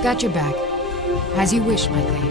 I've got your back. As you wish, my lady.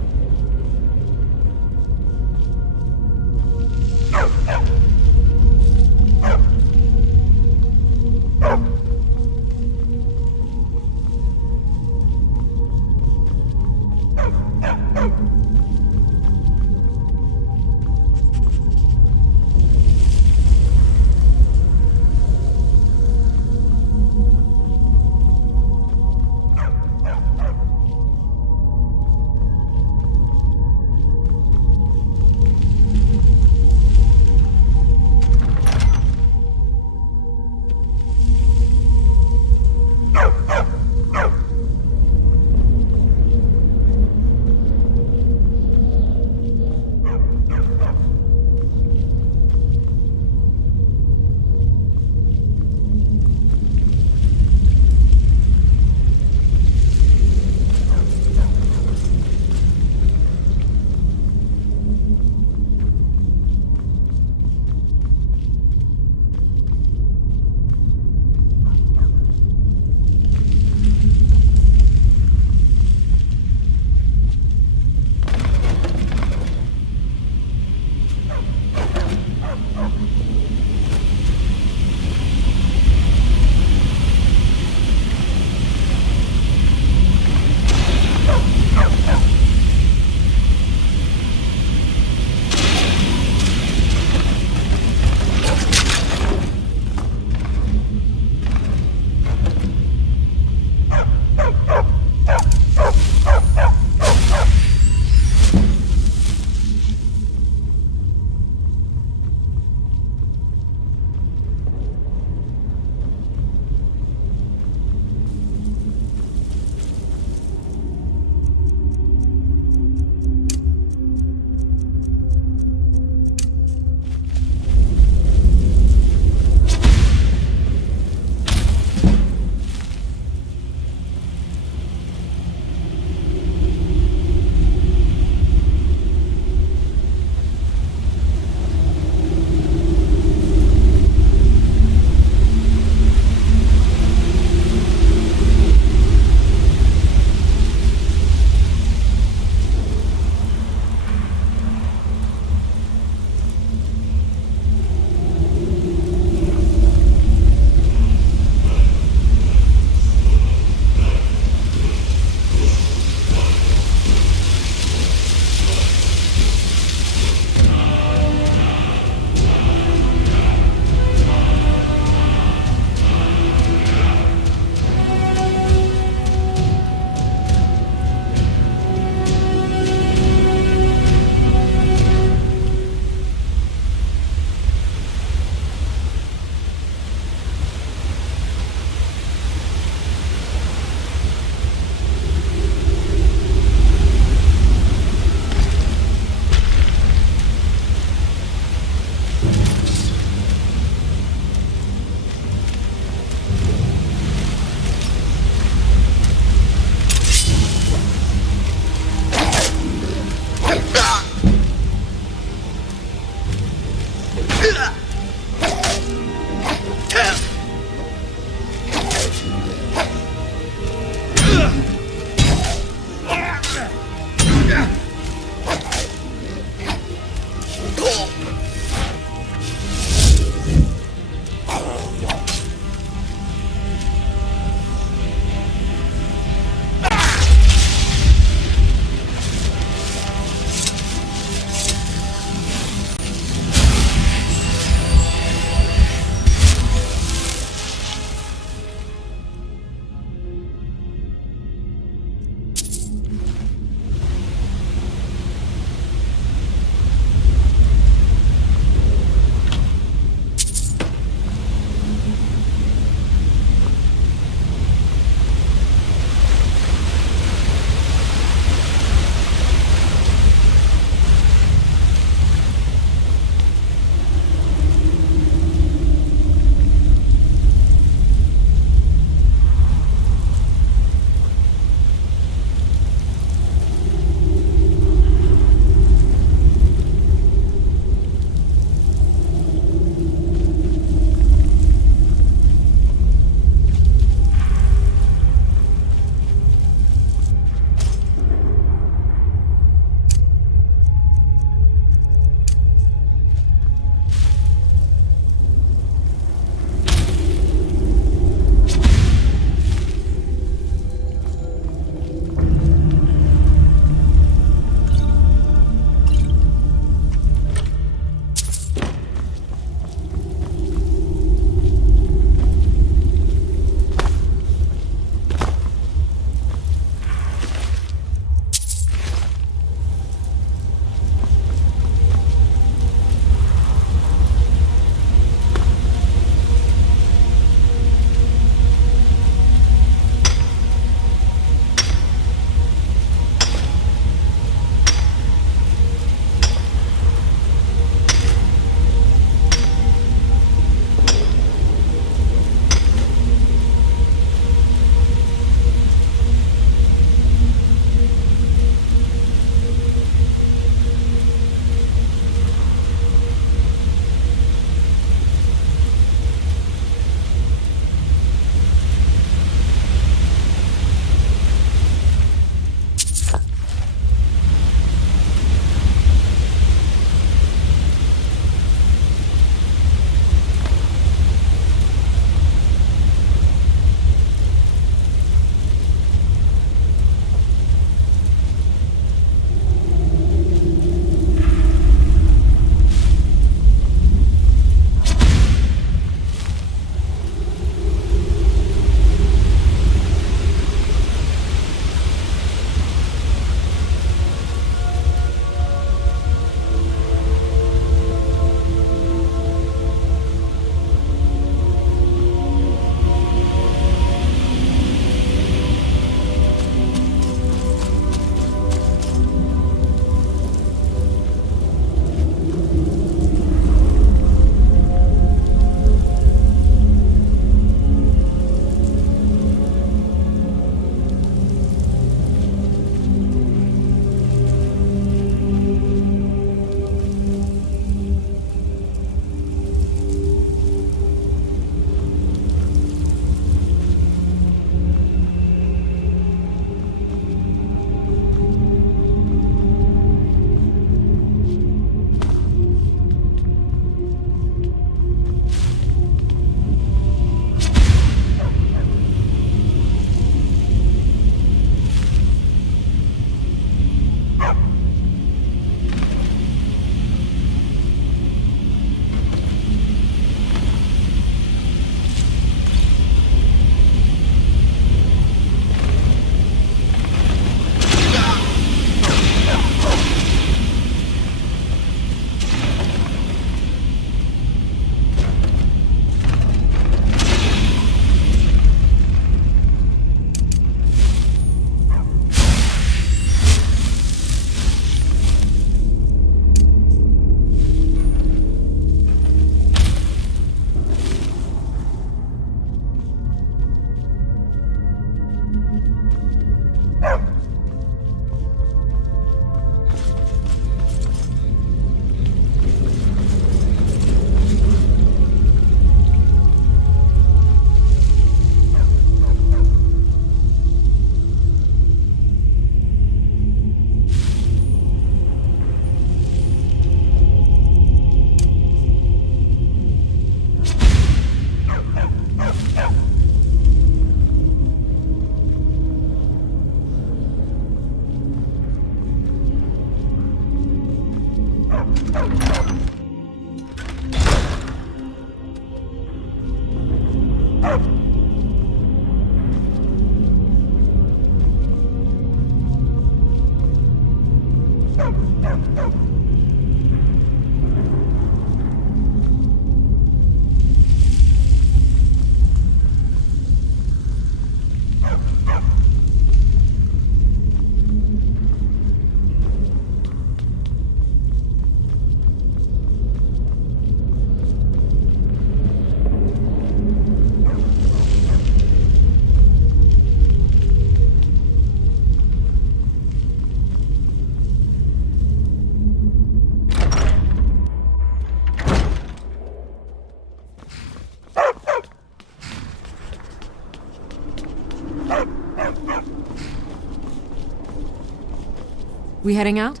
We heading out?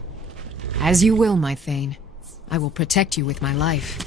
As you will, my Thane. I will protect you with my life.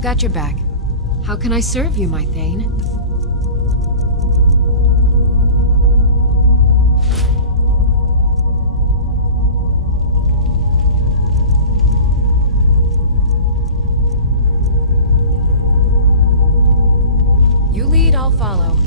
I've got your back. How can I serve you, my Thane? You lead, I'll follow.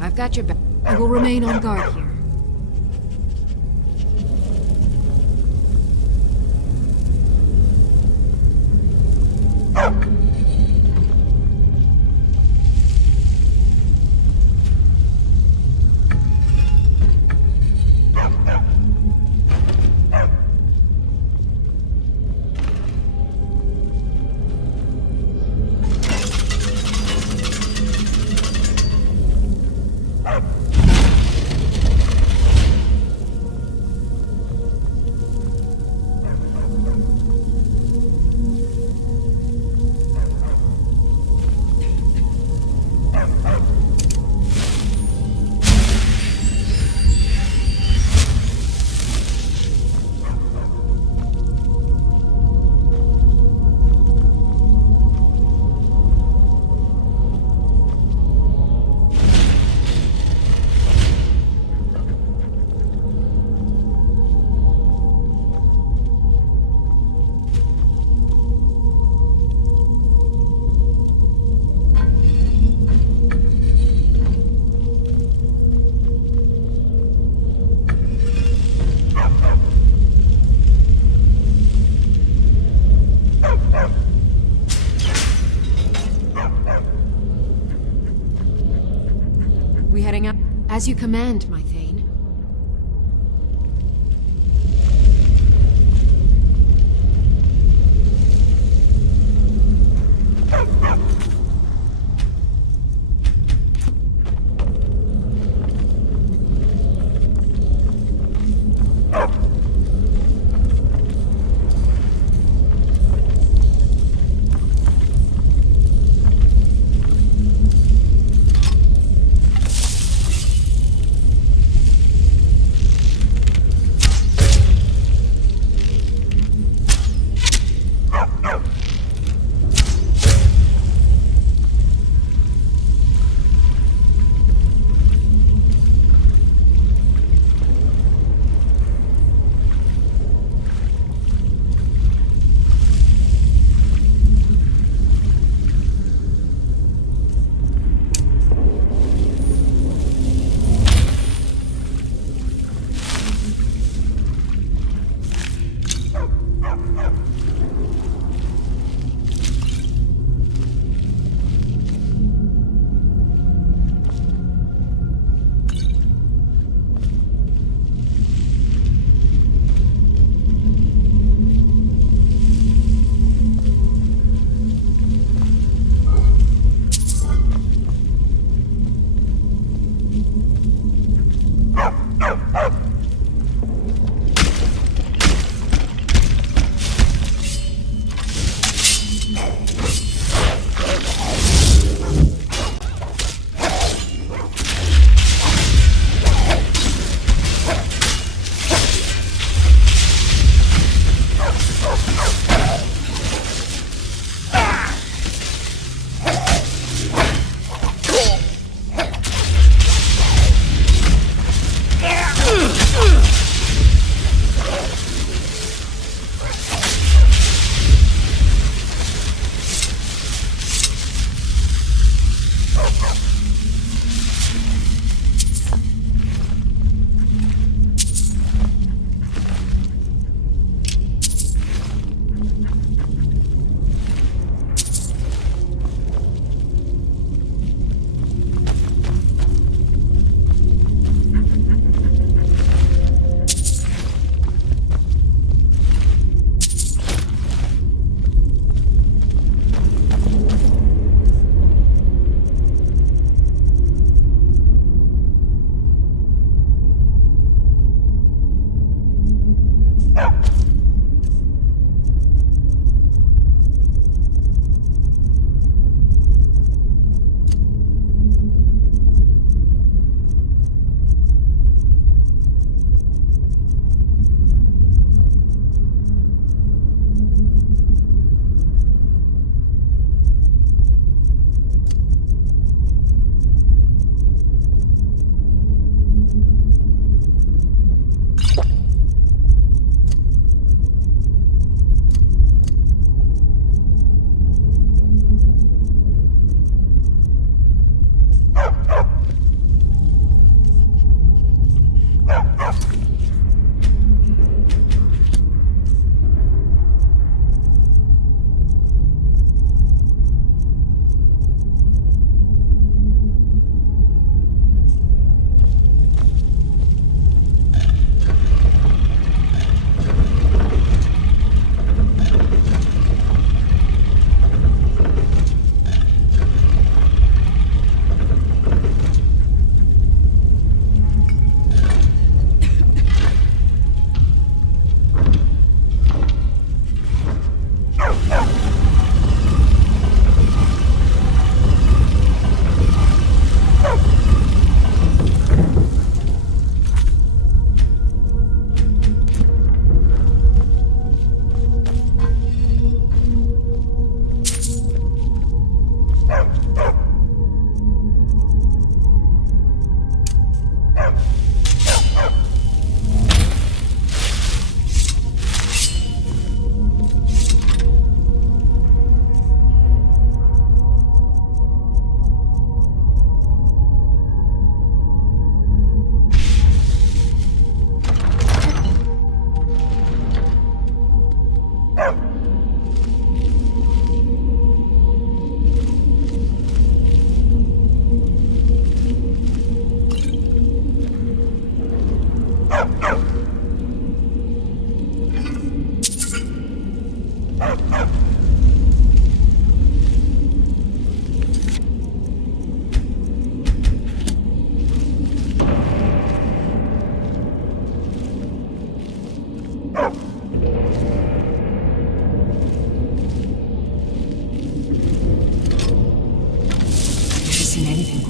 I've got your back. I will remain on guard here. We heading out? As you command, my Thane.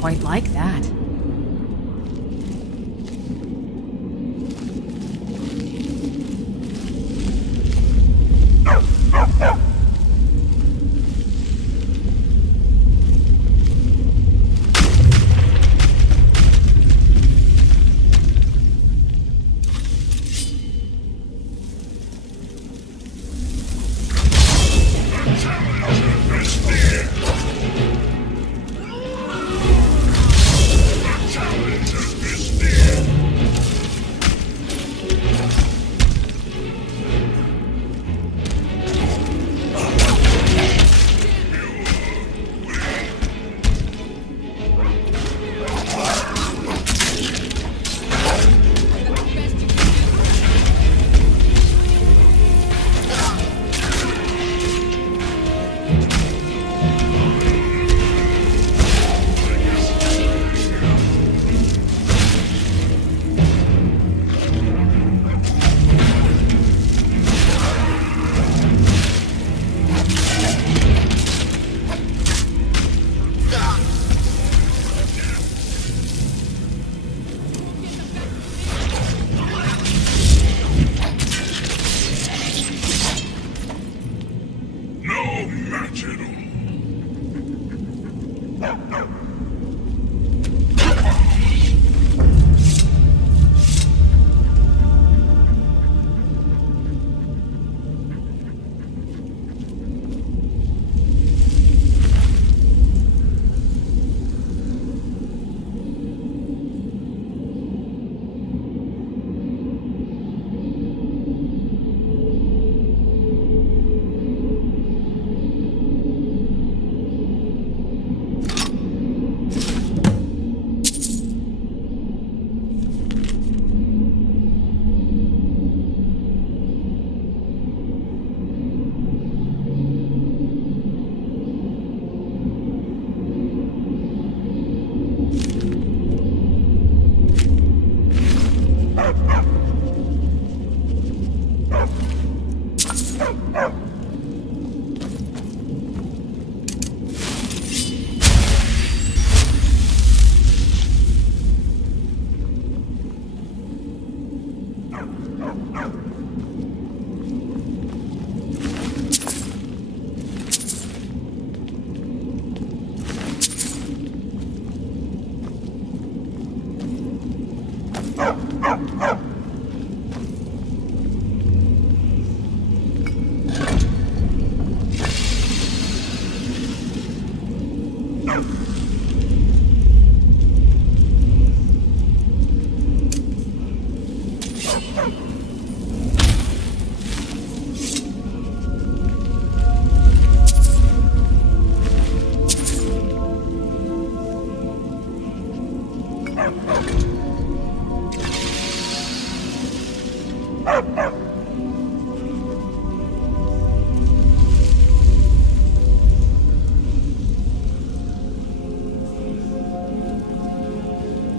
quite like that.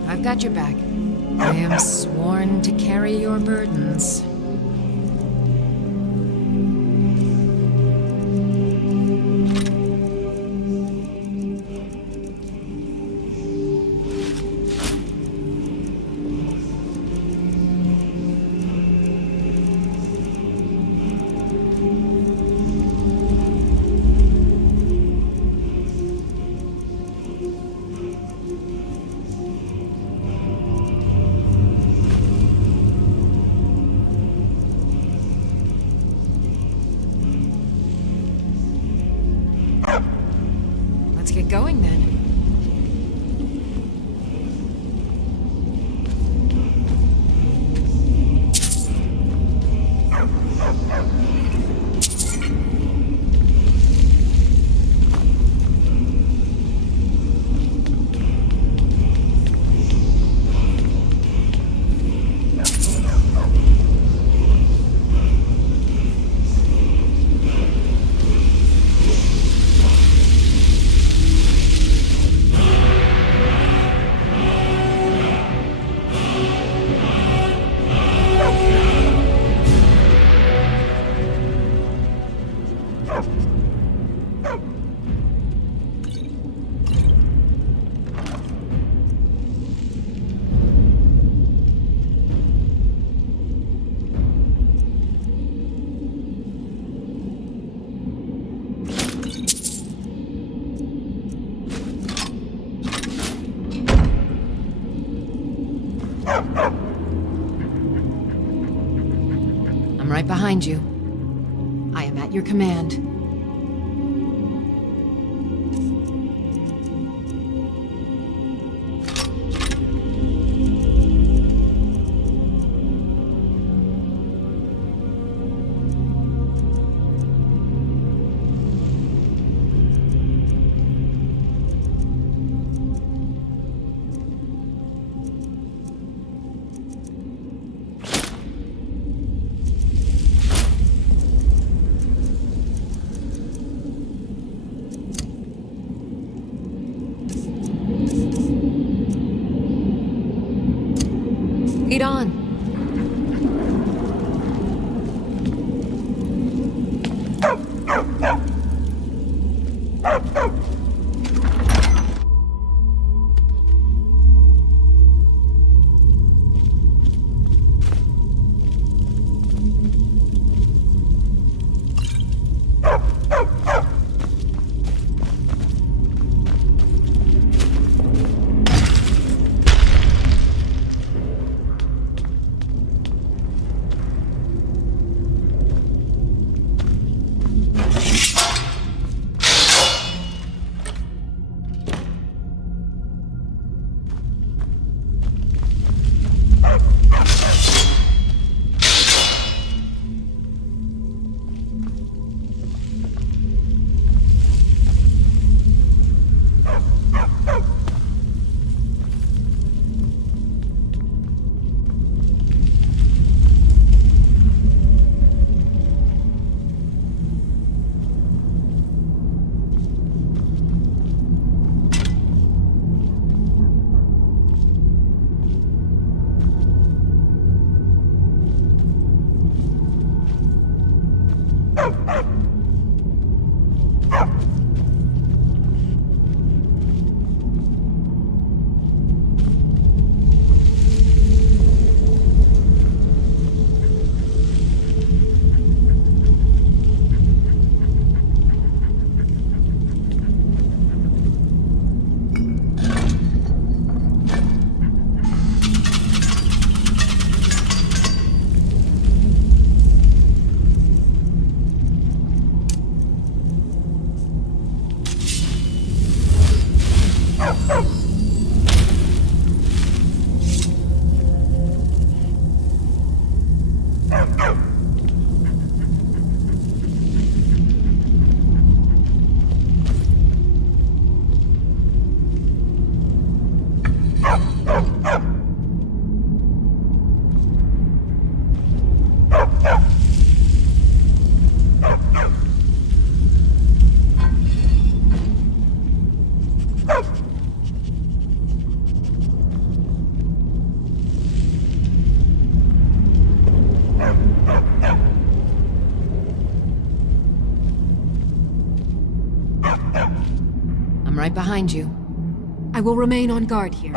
I've got your back. I am sworn to carry your burdens. Let's get going then. behind you. I am at your command. Lead on. I'm right behind you. I will remain on guard here.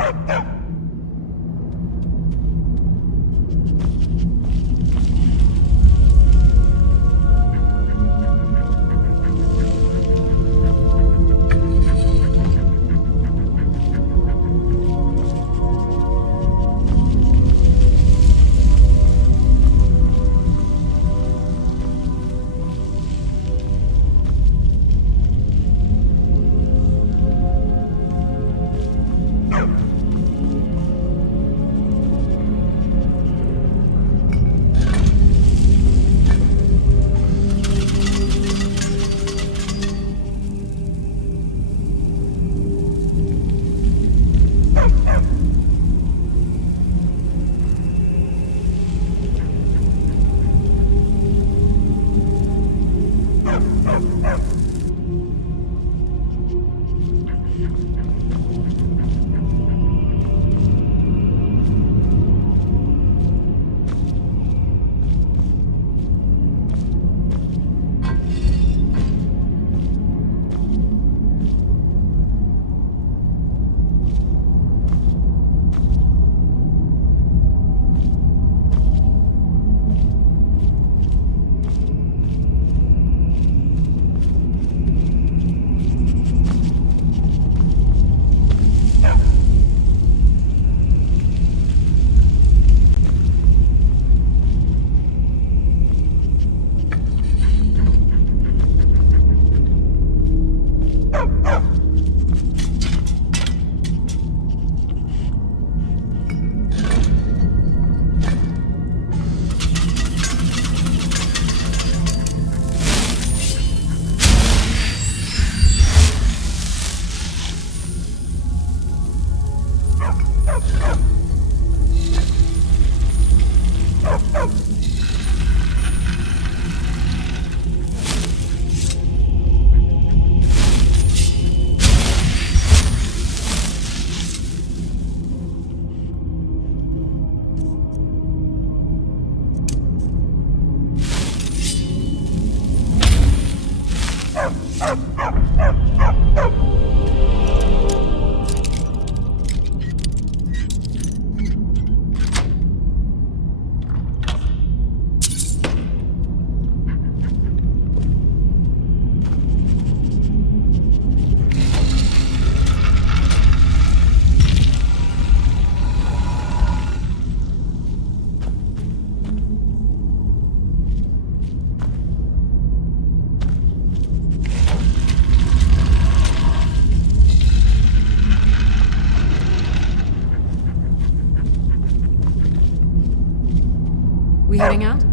we heading out?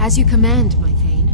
As you command, my Thane.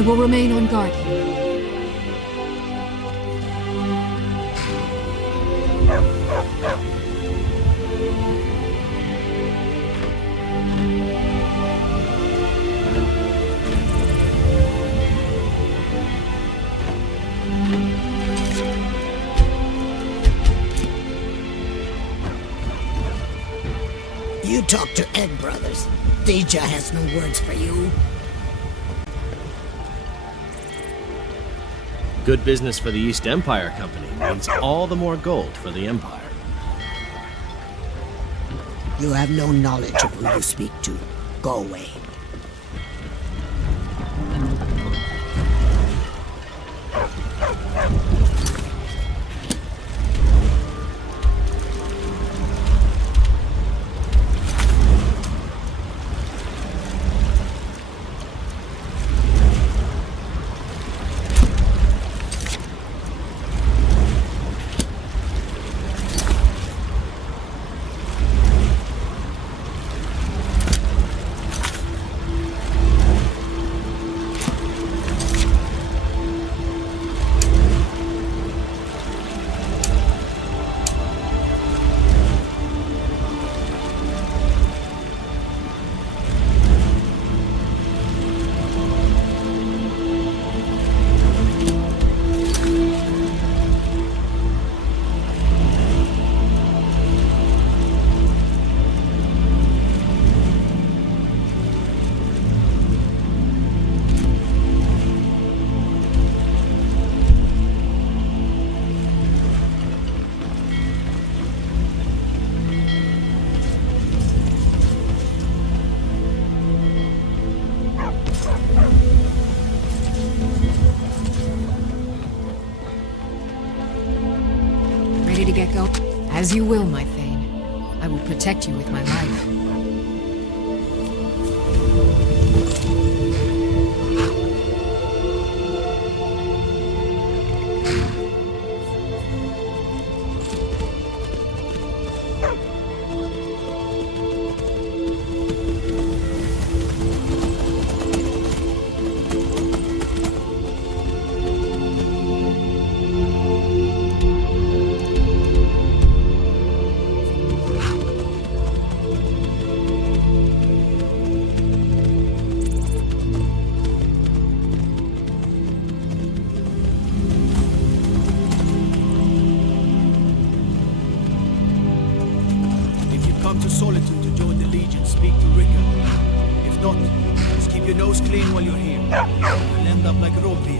I will remain on guard here. You talk to Egg Brothers. Deja has no words for you. Good business for the East Empire Company means all the more gold for the Empire. You have no knowledge of who you speak to. Go away. to get going? As you will, my Thane. I will protect you with my life. Come to Solitude to join the Legion, speak to Ricker. If not, just keep your nose clean while you're here. You'll end up like Robbie.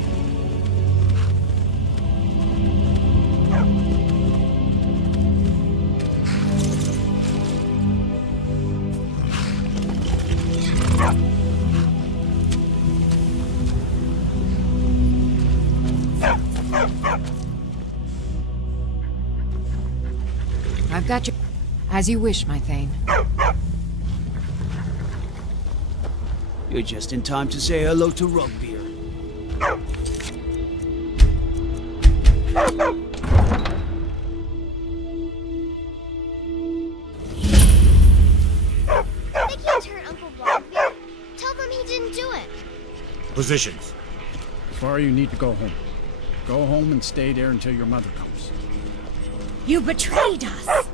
I've got you. As you wish, my Thane. You're just in time to say hello to Rugbeer. They can't hurt Uncle Rugbeer. Tell them he didn't do it. Positions. Sorry, you need to go home. Go home and stay there until your mother comes. You betrayed us!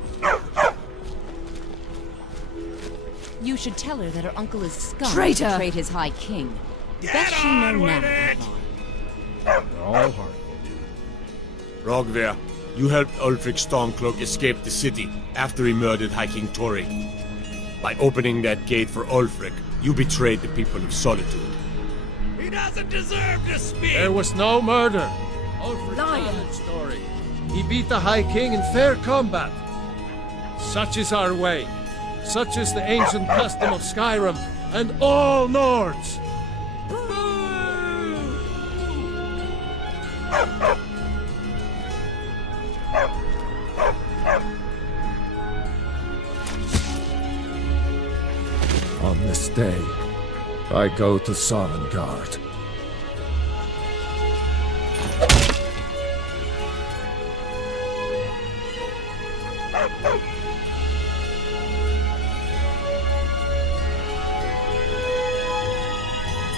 You should tell her that her uncle is scum. Traitor! Betrayed his high king. Bet she know now. They're all hard. Rogver, you helped Ulfric Stormcloak escape the city after he murdered High King Tori. By opening that gate for Ulfric, you betrayed the people of Solitude. He doesn't deserve to speak! There was no murder. Ulfric Liar. story. He beat the High King in fair combat. Such is our way. Such is the ancient custom of Skyrim and all Nords. On this day, I go to Sovngarde.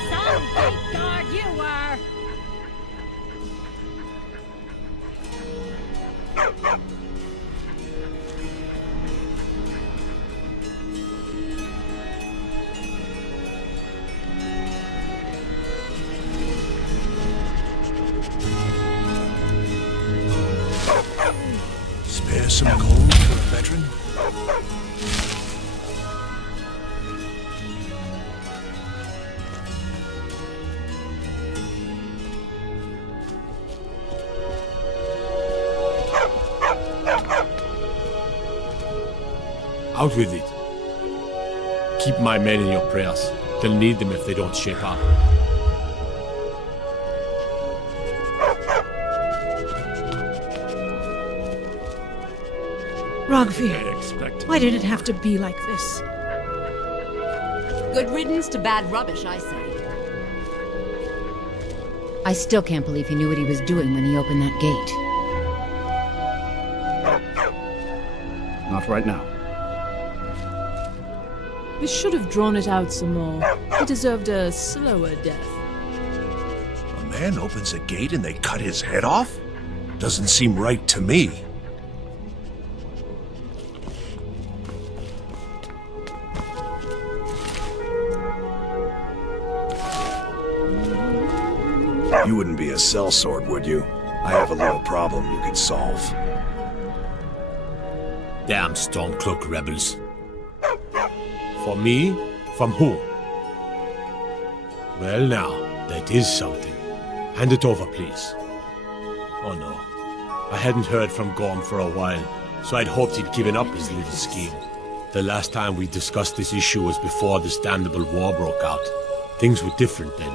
Some big guard you were! Spare some coal for a veteran? Out with it. Keep my men in your prayers. They'll need them if they don't shape up. Rogveer, why did it have to be like this? Good riddance to bad rubbish, I say. I still can't believe he knew what he was doing when he opened that gate. Not right now. We should have drawn it out some more. He deserved a slower death. A man opens a gate and they cut his head off? Doesn't seem right to me. You wouldn't be a sellsword, would you? I have a little problem you could solve. Damn Stormcloak rebels. For me? From who? Well now, that is something. Hand it over, please. Oh no. I hadn't heard from Gorm for a while, so I'd hoped he'd given up his little scheme. The last time we discussed this issue was before the Standable War broke out. Things were different then.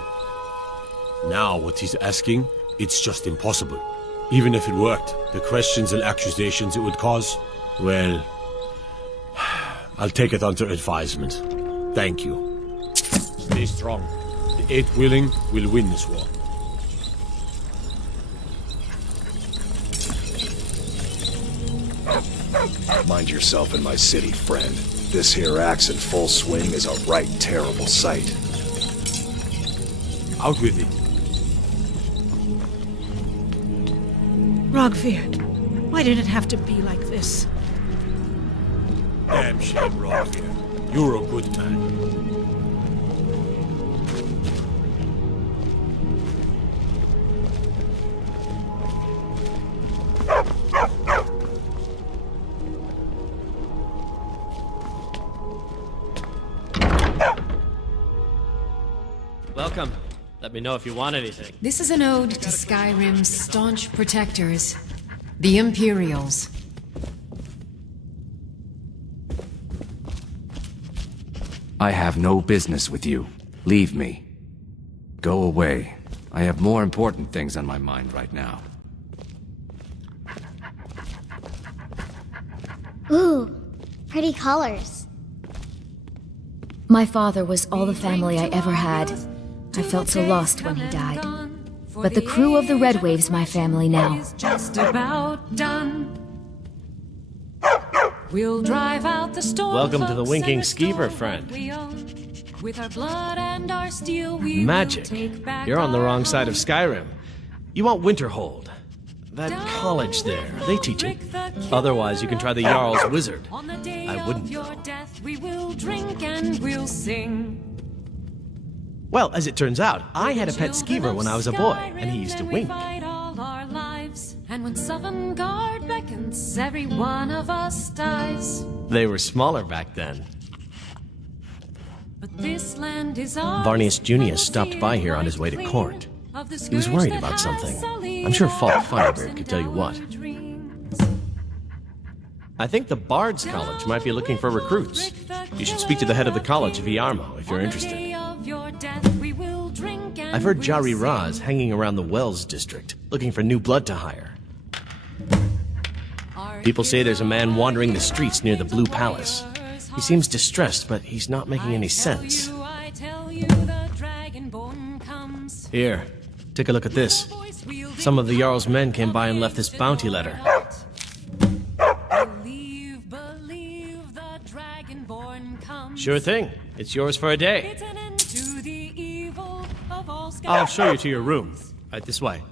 Now what he's asking, it's just impossible. Even if it worked, the questions and accusations it would cause, well, I'll take it under advisement. Thank you. Stay strong. The 8th willing will win this war. Mind yourself in my city, friend. This here axe in full swing is a right terrible sight. Out with it. Rogfear, why did it have to be like this? Damn shame, Rogfear. You're a good man. Welcome. Let me know if you want anything. This is an ode to Skyrim's staunch protectors, the Imperials. I have no business with you. Leave me. Go away. I have more important things on my mind right now. Ooh, pretty colors. My father was all the family I ever had. I felt so lost when he died. But the crew of the Red Wave's my family now. Just about done. We'll drive out the storm. Welcome to the Winking Skeever, friend. With our blood and our steel, we Magic. You're on the wrong side of Skyrim. You want Winterhold. That college there, they teach it. Otherwise, you can try the Jarl's Wizard. I wouldn't, though. We will drink and we'll sing. Well, as it turns out, I had a pet skeever when I was a boy, and he used to wink. And when Sovngarde beckons, every one of us dies. They were smaller back then. But this land is ours. Varnius Junius stopped by here on his way to court. He was worried about something. I'm sure Falk Firebeard could tell you what. I think the Bard's College might be looking for recruits. You should speak to the head of the college, Viarmo, if you're interested. I've heard Jari Raz hanging around the Wells district, looking for new blood to hire. People say there's a man wandering the streets near the Blue Palace. He seems distressed, but he's not making any sense. Here, take a look at this. Some of the Jarl's men came by and left this bounty letter. Sure thing. It's yours for a day. I'll show you to your room. Right this way.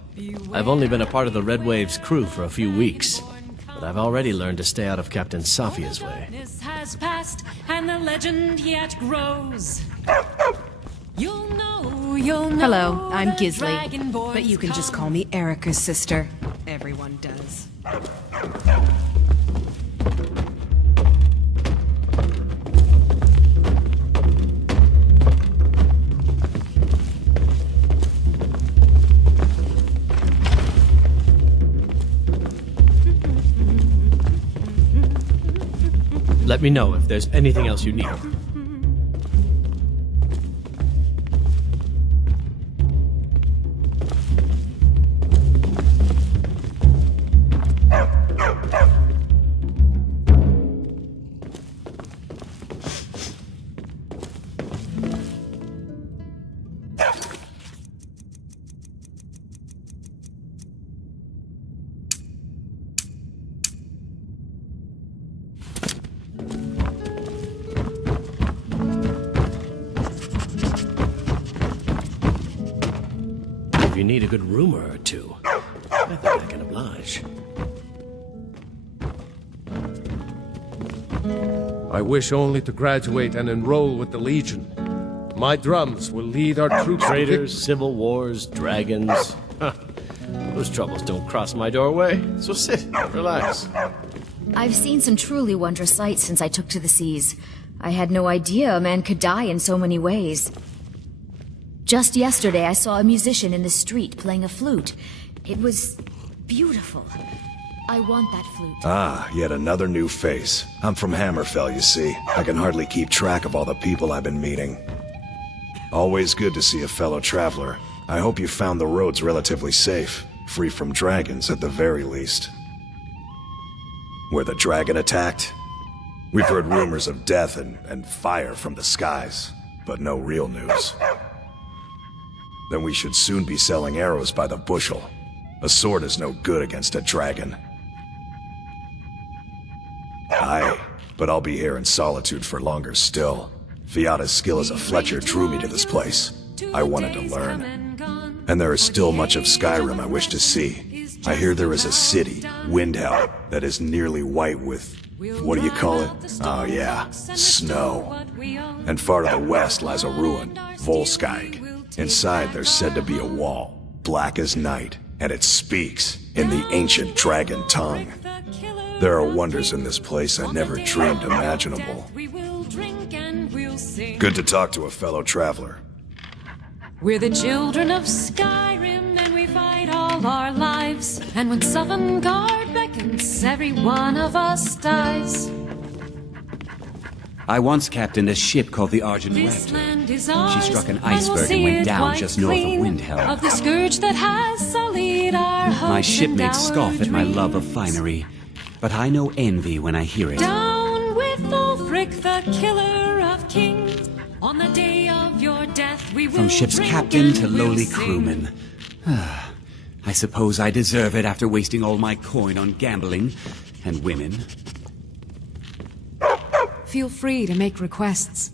I've only been a part of the Red Wave's crew for a few weeks, but I've already learned to stay out of Captain Safia's way. Has passed, and the legend yet grows. You'll know. Hello, I'm Gisli, but you can just call me Erica's sister. Everyone does. Let me know if there's anything else you need. If you need a good rumor or two, I think I can oblige. I wish only to graduate and enroll with the Legion. My drums will lead our troops. Traitors, civil wars, dragons. Those troubles don't cross my doorway. So sit, relax. I've seen some truly wondrous sights since I took to the seas. I had no idea a man could die in so many ways. Just yesterday, I saw a musician in the street playing a flute. It was beautiful. I want that flute. Ah, yet another new face. I'm from Hammerfell, you see. I can hardly keep track of all the people I've been meeting. Always good to see a fellow traveler. I hope you found the roads relatively safe. free from dragons at the very least. Where the dragon attacked? We've heard rumors of death and fire from the skies, but no real news. Then we should soon be selling arrows by the bushel. A sword is no good against a dragon. Aye, but I'll be here in solitude for longer still. Fiata's skill as a Fletcher drew me to this place. I wanted to learn. And there is still much of Skyrim I wish to see. I hear there is a city, Windhelm, that is nearly white with... what do you call it? Oh yeah, snow. And far to the west lies a ruin, Volskag. Inside there's said to be a wall, black as night, and it speaks in the ancient dragon tongue. There are wonders in this place I never dreamed imaginable. Good to talk to a fellow traveler. We're the children of Skyrim, and we fight all our lives. And when Sovngarde beckons, every one of us dies. I once captained a ship called the Argent Raptor. She struck an iceberg and went down just north of Windhelm. Of the scourge that has sullied our hopes. My shipmates scoff at my love of finery, but I know envy when I hear it. Down with Ulfric, the killer of kings. On the day of your death, we will From ship's captain to lowly crewman. I suppose I deserve it after wasting all my coin on gambling and women. Feel free to make requests.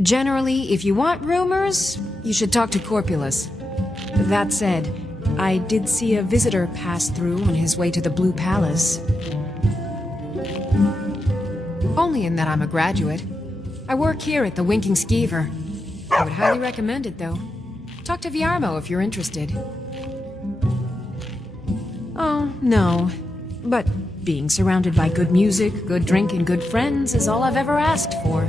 Generally, if you want rumors, you should talk to Corpulus. That said, I did see a visitor pass through on his way to the Blue Palace. Only in that I'm a graduate. I work here at the Winking Skeever. I would highly recommend it, though. Talk to Viarmo if you're interested. Oh, no. But being surrounded by good music, good drink, and good friends is all I've ever asked for.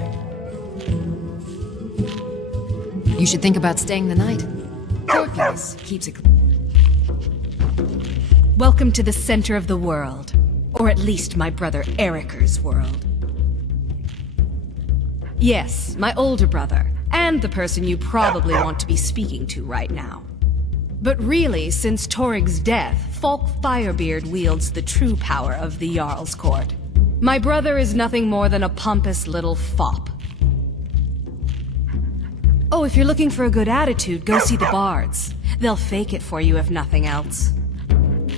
You should think about staying the night. Corpulus keeps it... Welcome to the center of the world. Or at least my brother Eriker's world. Yes, my older brother, and the person you probably want to be speaking to right now. But really, since Torig's death, Falk Firebeard wields the true power of the Jarl's Court. My brother is nothing more than a pompous little fop. Oh, if you're looking for a good attitude, go see the bards. They'll fake it for you if nothing else.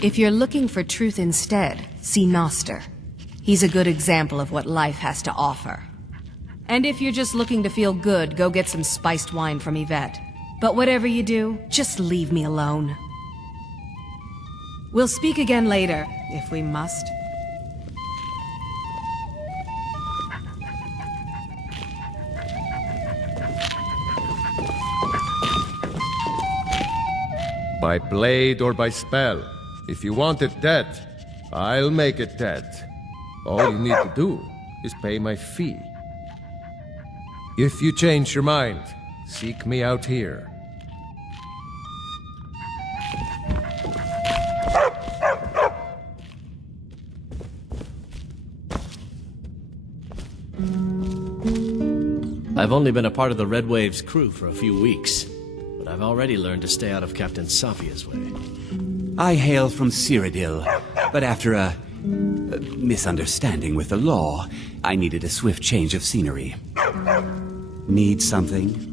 If you're looking for truth instead, see Noster. He's a good example of what life has to offer. And if you're just looking to feel good, go get some spiced wine from Yvette. But whatever you do, just leave me alone. We'll speak again later, if we must. By blade or by spell. If you want it dead, I'll make it dead. All you need to do is pay my fee. If you change your mind, seek me out here. I've only been a part of the Red Wave's crew for a few weeks, but I've already learned to stay out of Captain Safia's way. I hail from Cyrodiil, but after a misunderstanding with the law, I needed a swift change of scenery. Need something?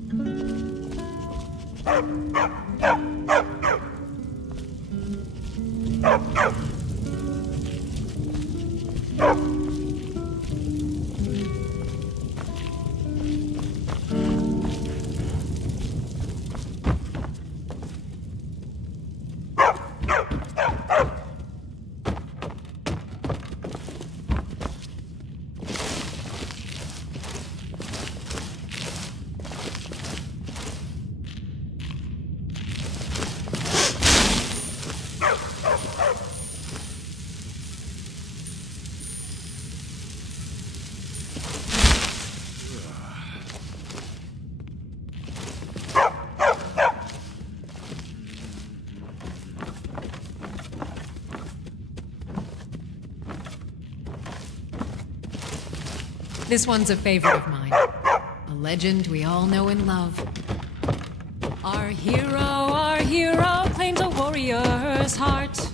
This one's a favorite of mine. A legend we all know and love. Our hero claims a warrior's heart.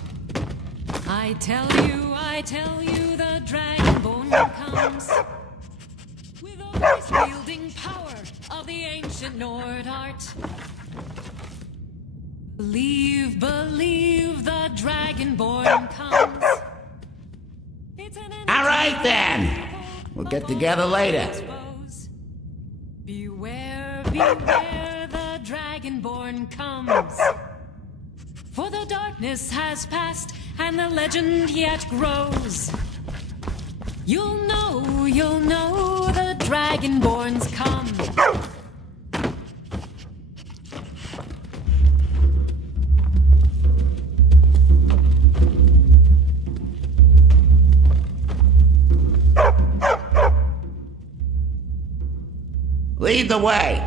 I tell you, the Dragonborn comes with a voice-wielding power of the ancient Nord art. Believe, the Dragonborn comes. All right then. We'll get together later. Beware, the Dragonborn comes. For the darkness has passed, and the legend yet grows. You'll know, the Dragonborns come. Lead the way.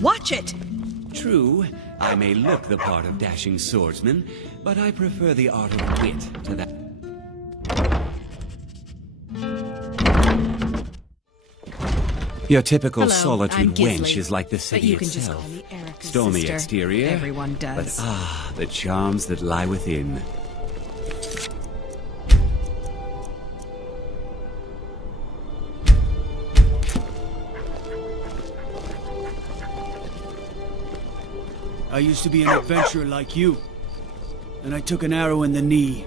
Watch it! True, I may look the part of dashing swordsman, but I prefer the art of wit to that. Your typical Hello, solitude I'm Gizli, wench is like the but city you can itself. just call me Erica's Stormy sister. exterior, Everyone does. but the charms that lie within. I used to be an adventurer like you, and I took an arrow in the knee.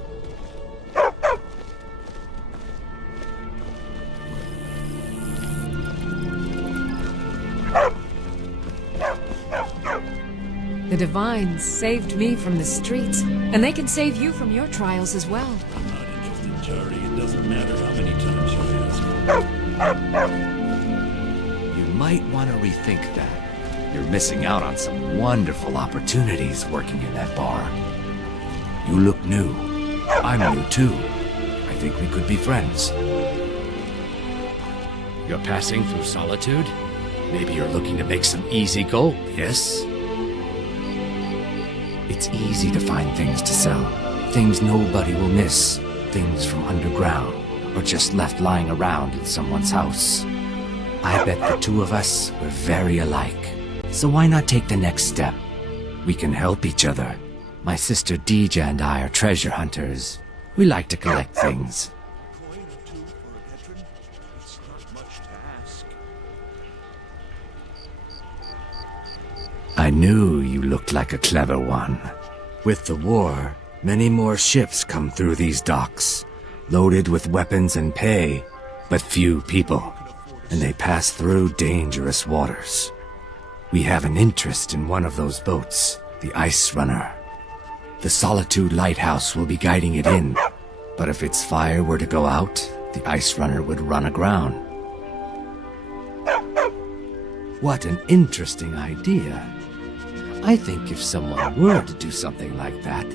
The Divines saved me from the streets, and they can save you from your trials as well. I'm not interested, Charlie. It doesn't matter how many times you ask. You might want to rethink that. You're missing out on some wonderful opportunities working in that bar. You look new. I'm new too. I think we could be friends. You're passing through solitude? Maybe you're looking to make some easy gold, yes? It's easy to find things to sell. Things nobody will miss. Things from underground, or just left lying around in someone's house. I bet the two of us were very alike. So why not take the next step? We can help each other. My sister Deja and I are treasure hunters. We like to collect things. I knew you looked like a clever one. With the war, many more ships come through these docks, loaded with weapons and pay, but few people, and they pass through dangerous waters. We have an interest in one of those boats, the Ice Runner. The Solitude Lighthouse will be guiding it in, but if its fire were to go out, the Ice Runner would run aground. What an interesting idea. I think if someone were to do something like that,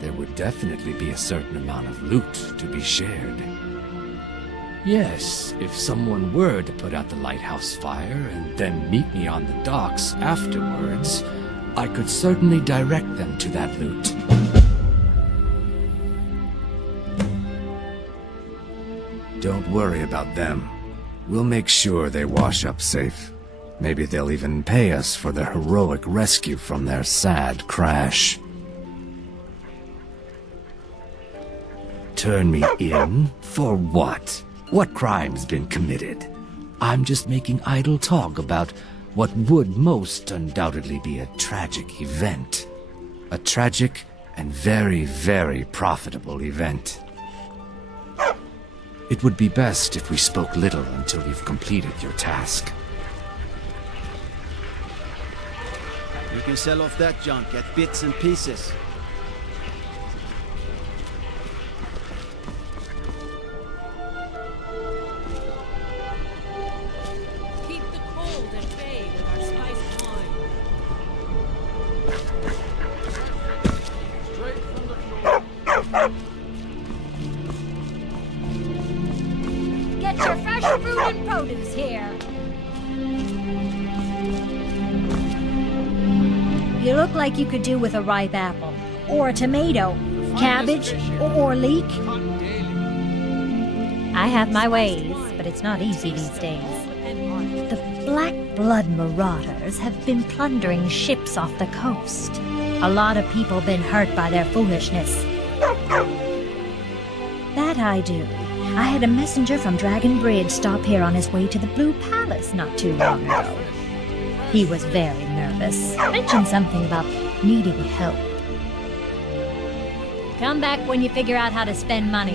there would definitely be a certain amount of loot to be shared. Yes, if someone were to put out the lighthouse fire and then meet me on the docks afterwards, I could certainly direct them to that loot. Don't worry about them. We'll make sure they wash up safe. Maybe they'll even pay us for their heroic rescue from their sad crash. Turn me in? For what? What crime's been committed? I'm just making idle talk about what would most undoubtedly be a tragic event. A tragic and very, very profitable event. It would be best if we spoke little until you've completed your task. You can sell off that junk at bits and pieces. Keep the cold at bay with our spiced wine. Straight from the floor. Get your fresh fruit and produce here. You look like you could do with a ripe apple, or a tomato, cabbage, or leek. I have my ways, but it's not easy these days. The Black Blood marauders have been plundering ships off the coast. A lot of people been hurt by their foolishness. That I do. I had a messenger from Dragon Bridge stop here on his way to the Blue Palace not too long ago. He was very nervous. Mentioned something about needing help. Come back when you figure out how to spend money.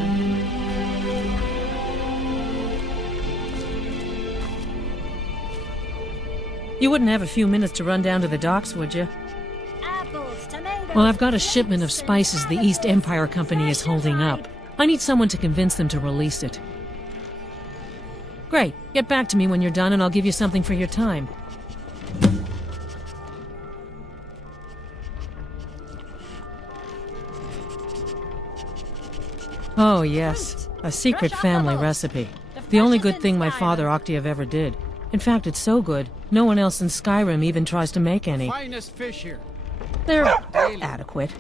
You wouldn't have a few minutes to run down to the docks, would you? Apples, tomatoes... Well, I've got a shipment of spices the East Empire Company is holding up. I need someone to convince them to release it. Great. Get back to me when you're done and I'll give you something for your time. Oh, yes. A secret family recipe. The only good thing my father Octave ever did. In fact, it's so good, no one else in Skyrim even tries to make any. Finest fish here. They're adequate.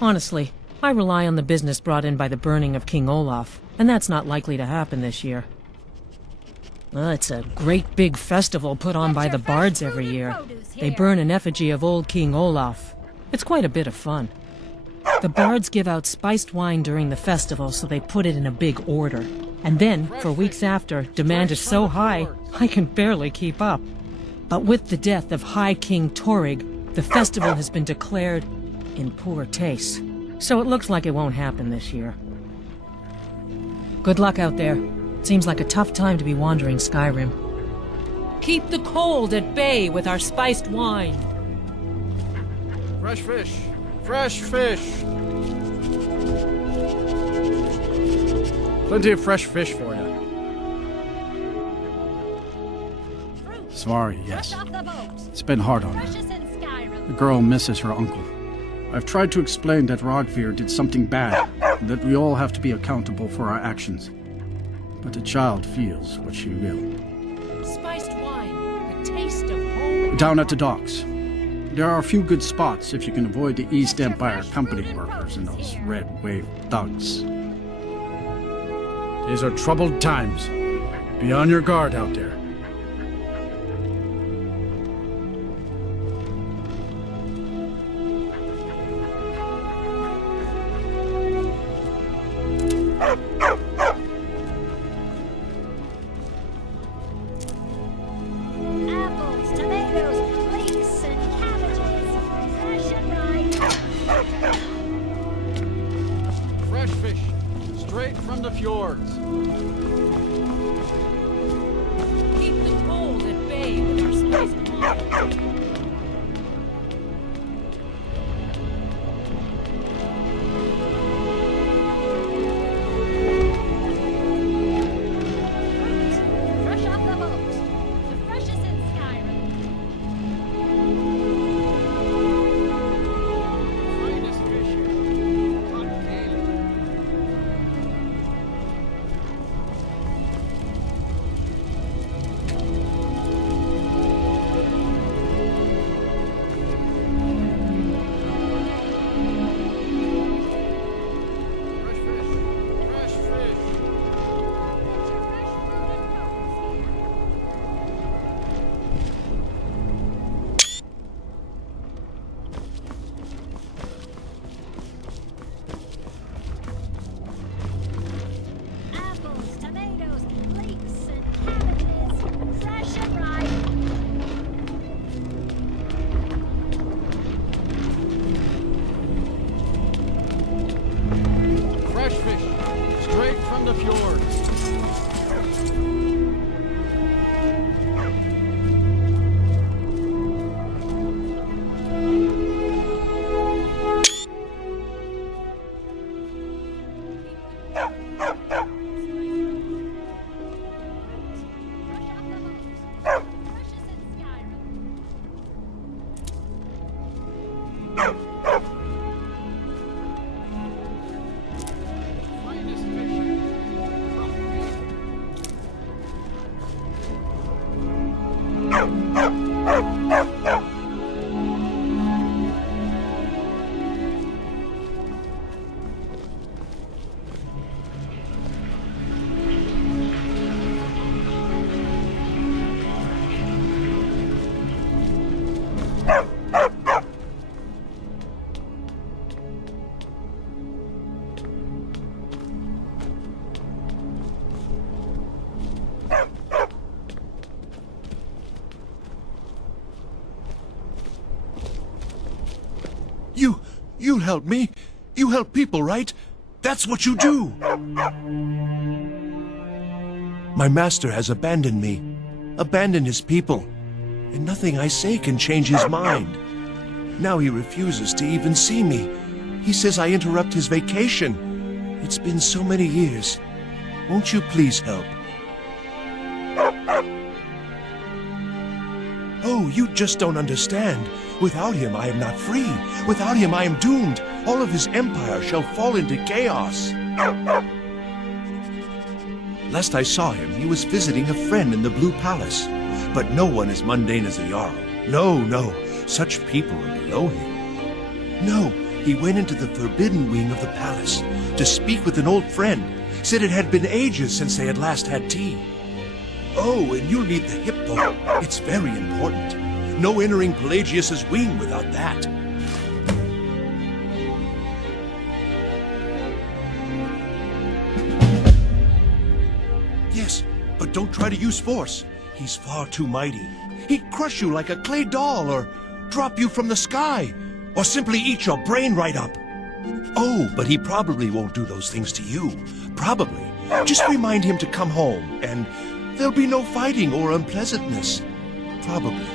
Honestly, I rely on the business brought in by the burning of King Olaf, and that's not likely to happen this year. Well, it's a great big festival put on by the bards every year. They burn an effigy of old King Olaf. It's quite a bit of fun. The bards give out spiced wine during the festival, so they put it in a big order. And then, for weeks after, demand is so high, I can barely keep up. But with the death of High King Torrig, the festival has been declared in poor taste. So it looks like it won't happen this year. Good luck out there. Seems like a tough time to be wandering Skyrim. Keep the cold at bay with our spiced wine. Fresh fish. Fresh fish. Plenty of fresh fish for you. Sorry, yes. It's been hard on her. The girl misses her uncle. I've tried to explain that Rodvir did something bad, and that we all have to be accountable for our actions. But the child feels what she will. Spiced wine, the taste of home. Down at the docks. There are a few good spots if you can avoid the East Empire Company workers and those Red Wave thugs. These are troubled times. Be on your guard out there. Apples, tomatoes, leeks, and cabbages. Fresh and ripe. Fresh fish, straight from the fjords. Keep the cold at bay with our spiced wine. Fresh off the boat. The freshest in Skyrim. Finest fish here. Caught daily. fresh fish, straight from the fjord. You'll help me. You help people, right? That's what you do. My master has abandoned me, abandoned his people, and nothing I say can change his mind. Now he refuses to even see me. He says I interrupt his vacation. It's been so many years. Won't you please help? Oh, you just don't understand. Without him, I am not free. Without him, I am doomed. All of his empire shall fall into chaos. Last I saw him, he was visiting a friend in the Blue Palace. But no one as mundane as a Jarl. No, such people are below him. No, he went into the forbidden wing of the palace to speak with an old friend. Said it had been ages since they had last had tea. Oh, and you'll need the hippo. It's very important. No entering Pelagius's wing without that. Yes, but don't try to use force. He's far too mighty. He'd crush you like a clay doll, or drop you from the sky, or simply eat your brain right up. Oh, but he probably won't do those things to you. Probably. Just remind him to come home, and there'll be no fighting or unpleasantness. Probably.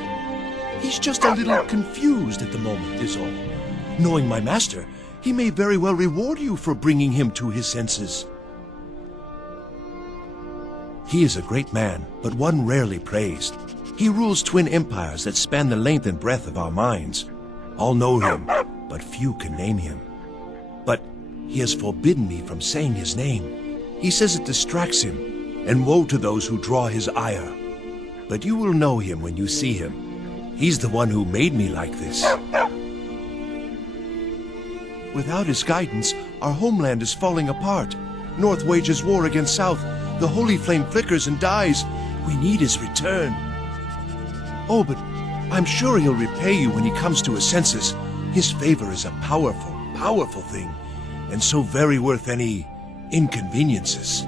He's just a little confused at the moment, is all. Knowing my master, he may very well reward you for bringing him to his senses. He is a great man, but one rarely praised. He rules twin empires that span the length and breadth of our minds. All know him, but few can name him. But he has forbidden me from saying his name. He says it distracts him, and woe to those who draw his ire. But you will know him when you see him. He's the one who made me like this. Without his guidance, our homeland is falling apart. North wages war against South. The holy flame flickers and dies. We need his return. Oh, but I'm sure he'll repay you when he comes to his senses. His favor is a powerful, powerful thing, and so very worth any inconveniences.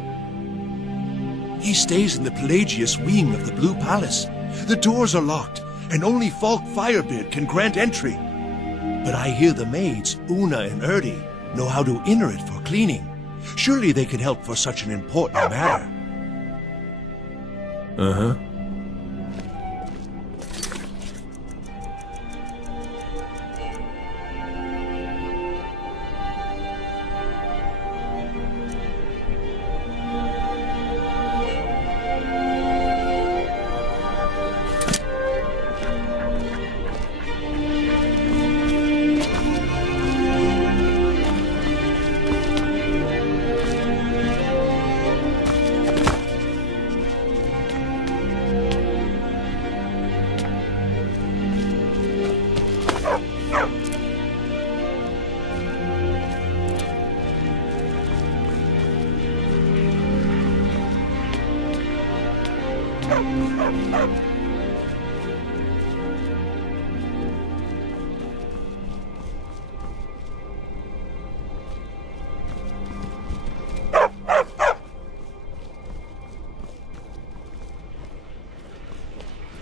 He stays in the Pelagius wing of the Blue Palace. The doors are locked, and only Falk Firebeard can grant entry. But I hear the maids, Una and Erdi, know how to enter it for cleaning. Surely they can help for such an important matter. Uh-huh.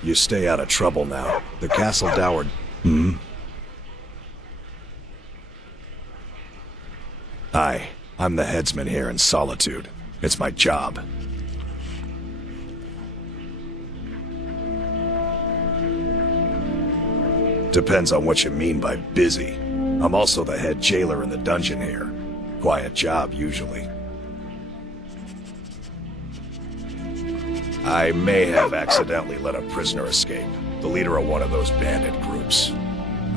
You stay out of trouble now. The castle dowered. Aye, I'm the headsman here in Solitude. It's my job. Depends on what you mean by busy. I'm also the head jailer in the dungeon here. Quiet job, usually. I may have accidentally let a prisoner escape, the leader of one of those bandit groups.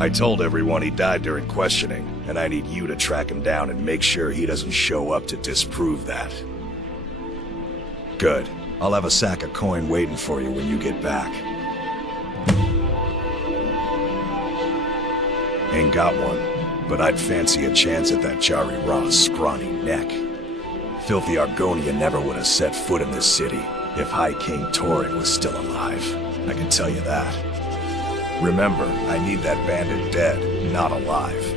I told everyone he died during questioning, and I need you to track him down and make sure he doesn't show up to disprove that. Good. I'll have a sack of coin waiting for you when you get back. Ain't got one, but I'd fancy a chance at that Jari Ra's scrawny neck. Filthy Argonian never would have set foot in this city if High King Torrid was still alive. I can tell you that. Remember, I need that bandit dead, not alive.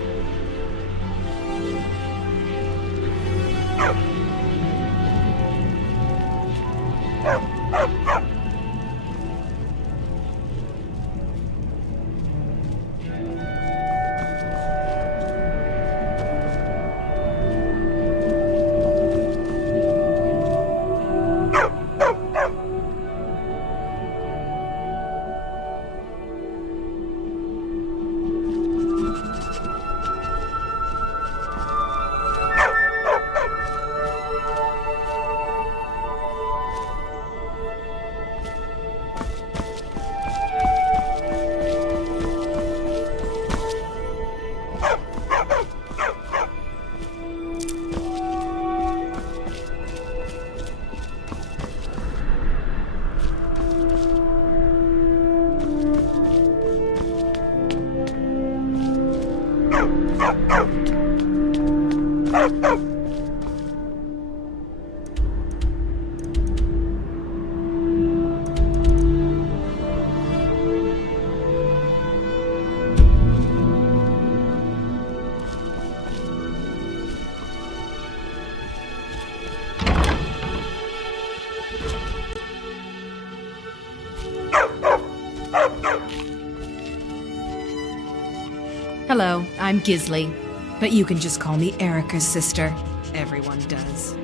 Hello, I'm Gisli, but you can just call me Erica's sister. Everyone does.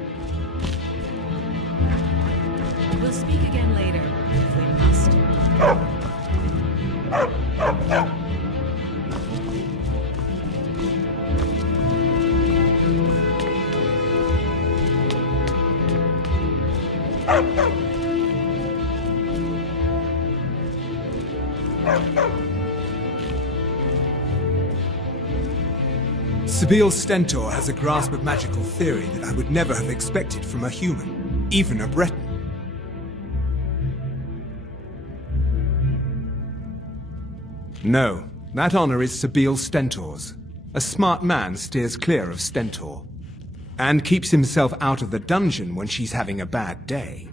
We'll speak again later, if we must. STBL Stentor has a grasp of magical theory that I would never have expected from a human, even a Breton. No, that honor is STBL Stentor's. A smart man steers clear of Stentor, and keeps himself out of the dungeon when she's having a bad day.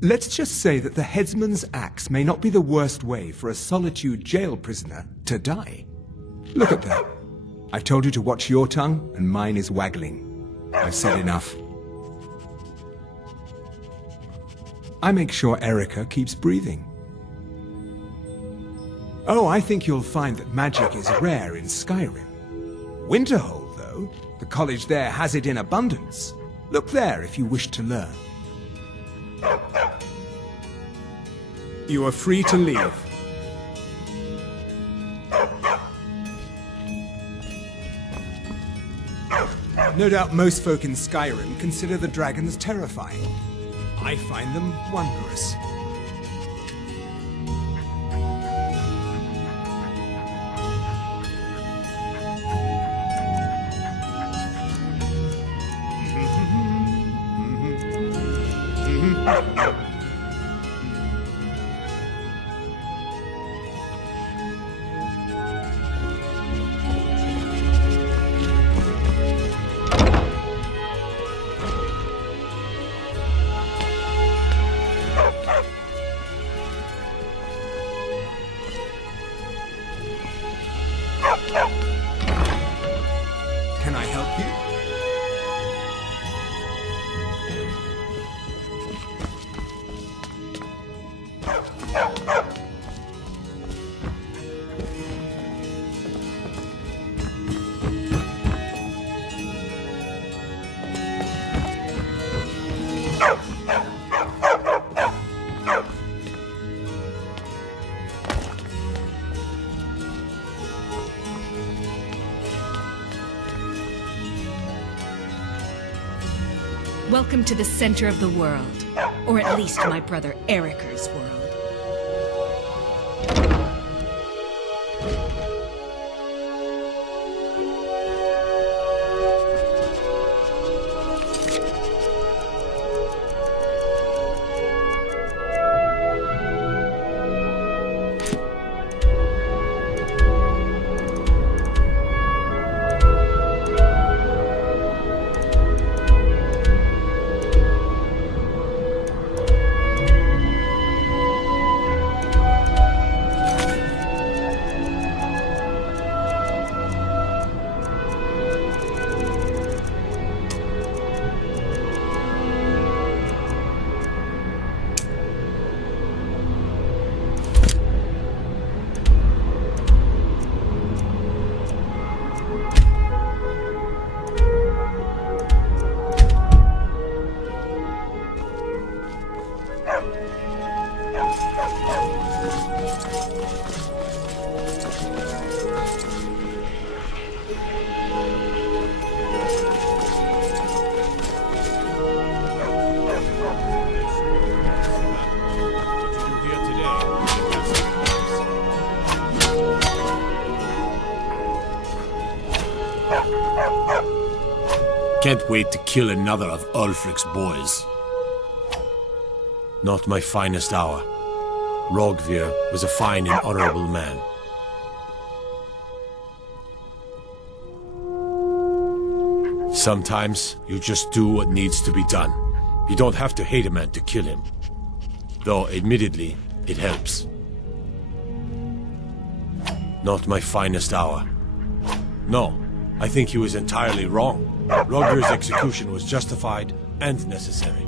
Let's just say that the headsman's axe may not be the worst way for a Solitude jail prisoner to die. Look at that. I told you to watch your tongue, and mine is waggling. I've said enough. I make sure Erica keeps breathing. Oh, I think you'll find that magic is rare in Skyrim. Winterhold, though, the college there has it in abundance. Look there if you wish to learn. You are free to leave. No doubt most folk in Skyrim consider the dragons terrifying. I find them wondrous. Can I help you? Welcome to the center of the world. Or at least my brother Eriker's world. Can't wait to kill another of Ulfric's boys. Not my finest hour. Rogvir was a fine and honorable man. Sometimes you just do what needs to be done. You don't have to hate a man to kill him. Though, admittedly, it helps. Not my finest hour. No, I think he was entirely wrong. Rogvir's execution was justified and necessary.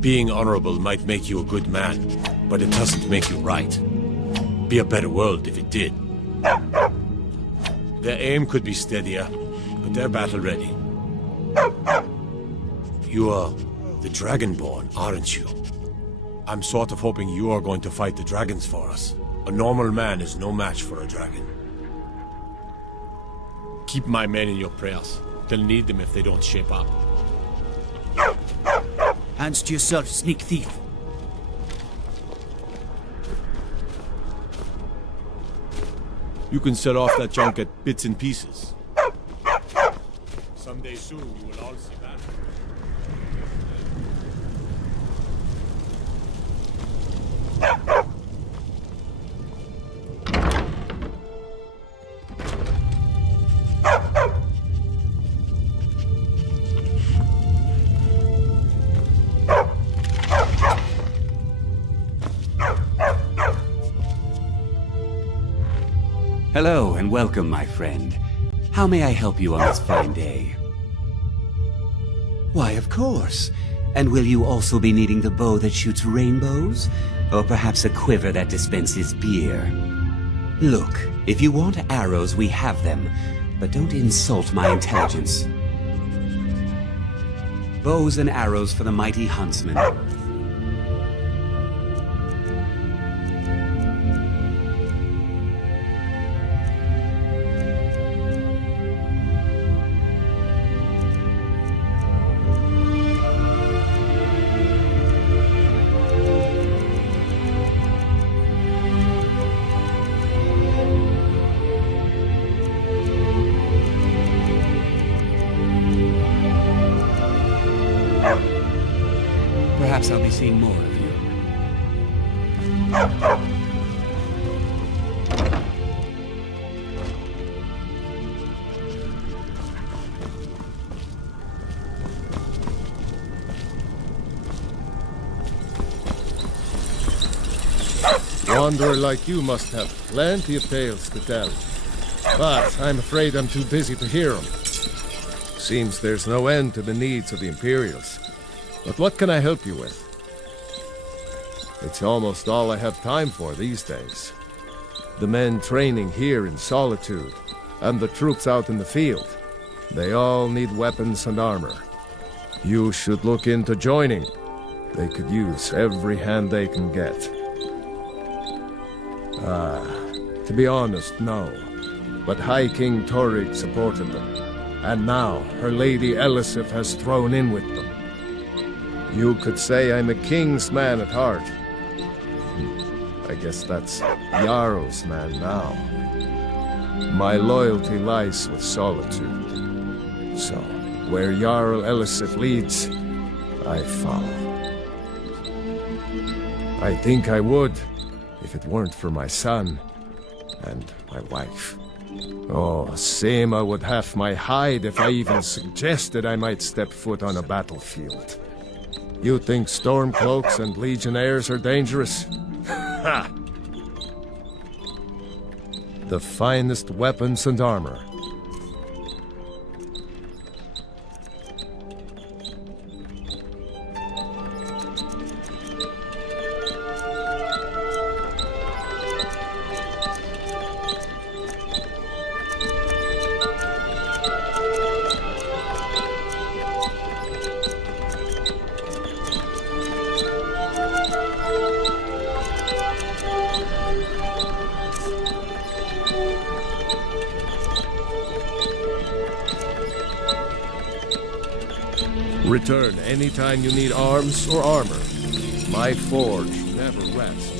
Being honorable might make you a good man, but it doesn't make you right. Be a better world if it did. Their aim could be steadier, but they're battle-ready. You are the Dragonborn, aren't you? I'm sort of hoping you are going to fight the dragons for us. A normal man is no match for a dragon. Keep my men in your prayers. They'll need them if they don't shape up. Hands to yourself, sneak thief. You can set off that junk at bits and pieces. Someday soon you will all see that. Hello and welcome, my friend. How may I help you on this fine day? Why, of course. And will you also be needing the bow that shoots rainbows? Or perhaps a quiver that dispenses beer? Look, if you want arrows, we have them. But don't insult my intelligence. Bows and arrows for the mighty huntsman. Perhaps I'll be seeing more of you. Wanderer like you must have plenty of tales to tell. But I'm afraid I'm too busy to hear them. Seems there's no end to the needs of the Imperials. But what can I help you with? It's almost all I have time for these days. The men training here in Solitude, and the troops out in the field, they all need weapons and armor. You should look into joining. They could use every hand they can get. To be honest, no. But High King Torrig supported them. And now, her Lady Elisif has thrown in with them. You could say I'm a king's man at heart. I guess that's Jarl's man now. My loyalty lies with solitude. So, where Jarl Elisif leads, I follow. I think I would, if it weren't for my son and my wife. Oh, Sema would have my hide if I even suggested I might step foot on a battlefield. You think Stormcloaks and Legionnaires are dangerous? Ha! The finest weapons and armor. Return anytime you need arms or armor. My forge never rests.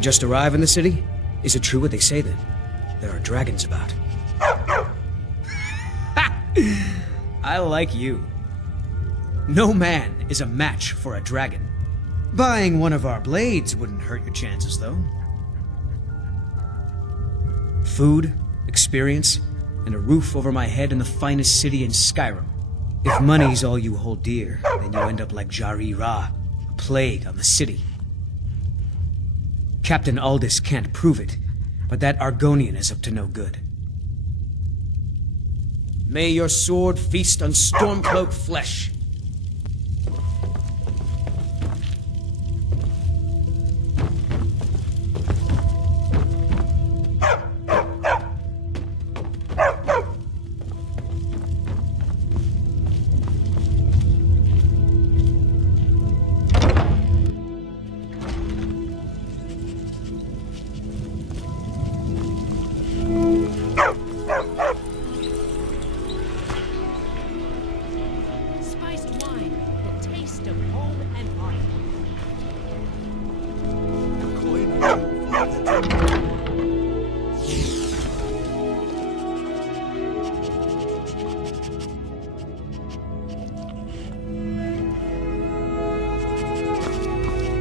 Just arrive in the city? Is it true what they say then? There are dragons about. I like you. No man is a match for a dragon. Buying one of our blades wouldn't hurt your chances, though. Food, experience, and a roof over my head in the finest city in Skyrim. If money's all you hold dear, then you end up like Jari Ra, a plague on the city. Captain Aldous can't prove it, but that Argonian is up to no good. May your sword feast on Stormcloak flesh.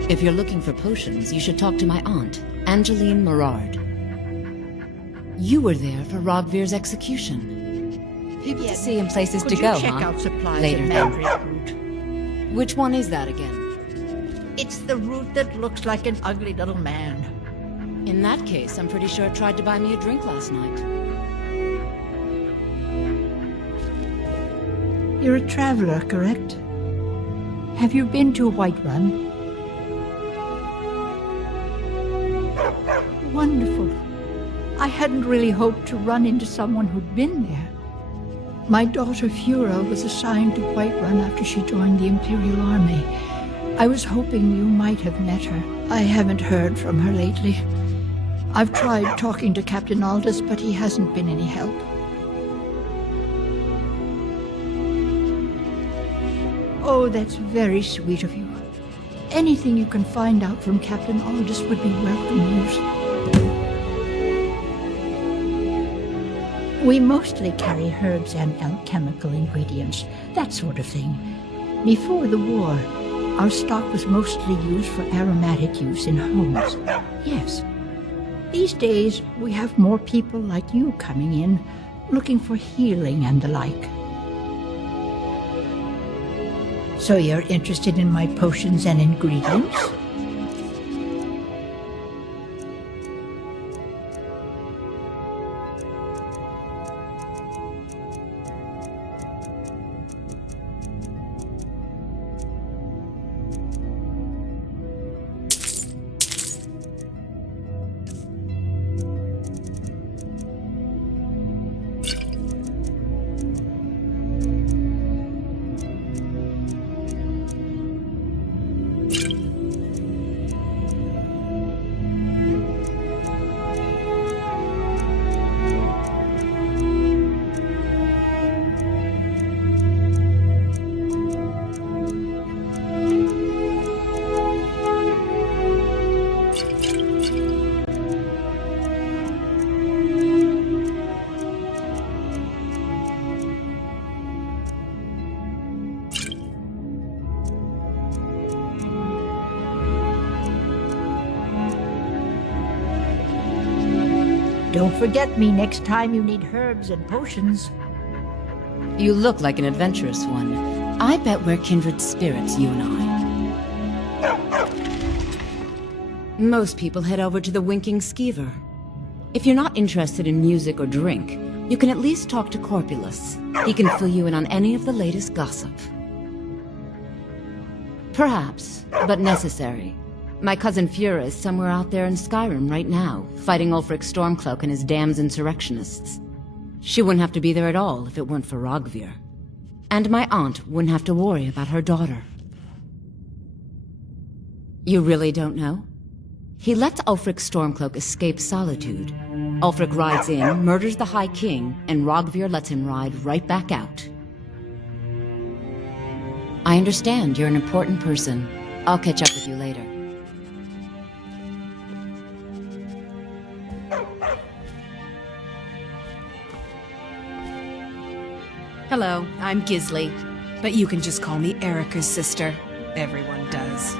If you're looking for potions, you should talk to my aunt, Angeline Morard. You were there for Rogvir's execution. People to see and places to go, check huh? out supplies Later in then. Mandrake Root? Which one is that again? It's the root that looks like an ugly little man. In that case, I'm pretty sure it tried to buy me a drink last night. You're a traveler, correct? Have you been to Whiterun? Wonderful. I hadn't really hoped to run into someone who'd been there. My daughter Fura was assigned to Whiterun after she joined the Imperial Army. I was hoping you might have met her. I haven't heard from her lately. I've tried talking to Captain Aldous, but he hasn't been any help. Oh, that's very sweet of you. Anything you can find out from Captain Aldous would be welcome news. We mostly carry herbs and alchemical ingredients, that sort of thing. Before the war, our stock was mostly used for aromatic use in homes. Yes. These days, we have more people like you coming in, looking for healing and the like. So you're interested in my potions and ingredients? Don't forget me next time you need herbs and potions. You look like an adventurous one. I bet we're kindred spirits, you and I. Most people head over to the Winking Skeever. If you're not interested in music or drink, you can at least talk to Corpulus. He can fill you in on any of the latest gossip. Perhaps, but necessary. My cousin Fura is somewhere out there in Skyrim right now, fighting Ulfric Stormcloak and his damned insurrectionists. She wouldn't have to be there at all if it weren't for Rogvir. And my aunt wouldn't have to worry about her daughter. You really don't know? He lets Ulfric Stormcloak escape solitude. Ulfric rides in, murders the High King, and Rogvir lets him ride right back out. I understand you're an important person. I'll catch up with you later. Hello, I'm Gisli, but you can just call me Erica's sister. Everyone does.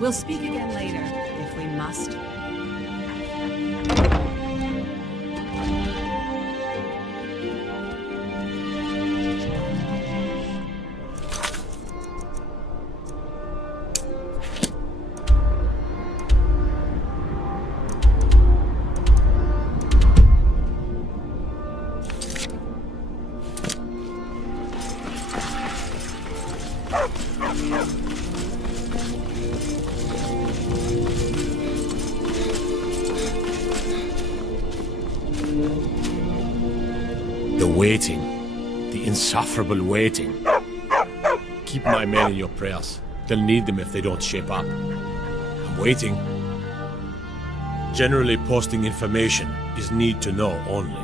We'll speak again later, if we must. The waiting. The insufferable waiting. Keep my men in your prayers. They'll need them if they don't shape up. I'm waiting. Generally, posting information is need to know only.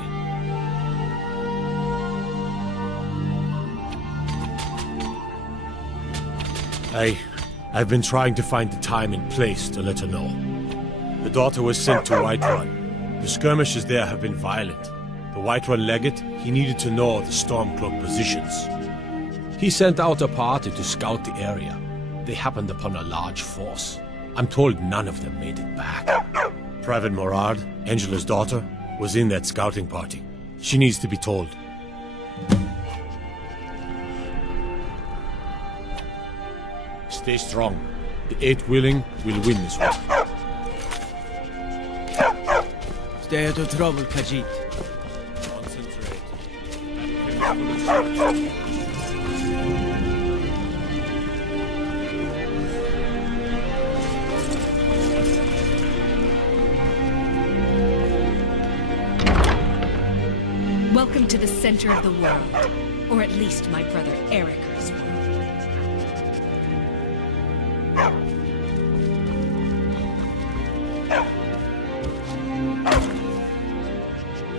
I've been trying to find the time and place to let her know. The daughter was sent to Whiterun. The skirmishes there have been violent. The Whiterun legate, he needed to know the Stormcloak positions. He sent out a party to scout the area. They happened upon a large force. I'm told none of them made it back. Private Morard, Angela's daughter, was in that scouting party. She needs to be told. Stay strong. The 8 willing will win this one. Stay out of trouble, Khajiit. Concentrate. Welcome to the center of the world. Or at least my brother Erica's world.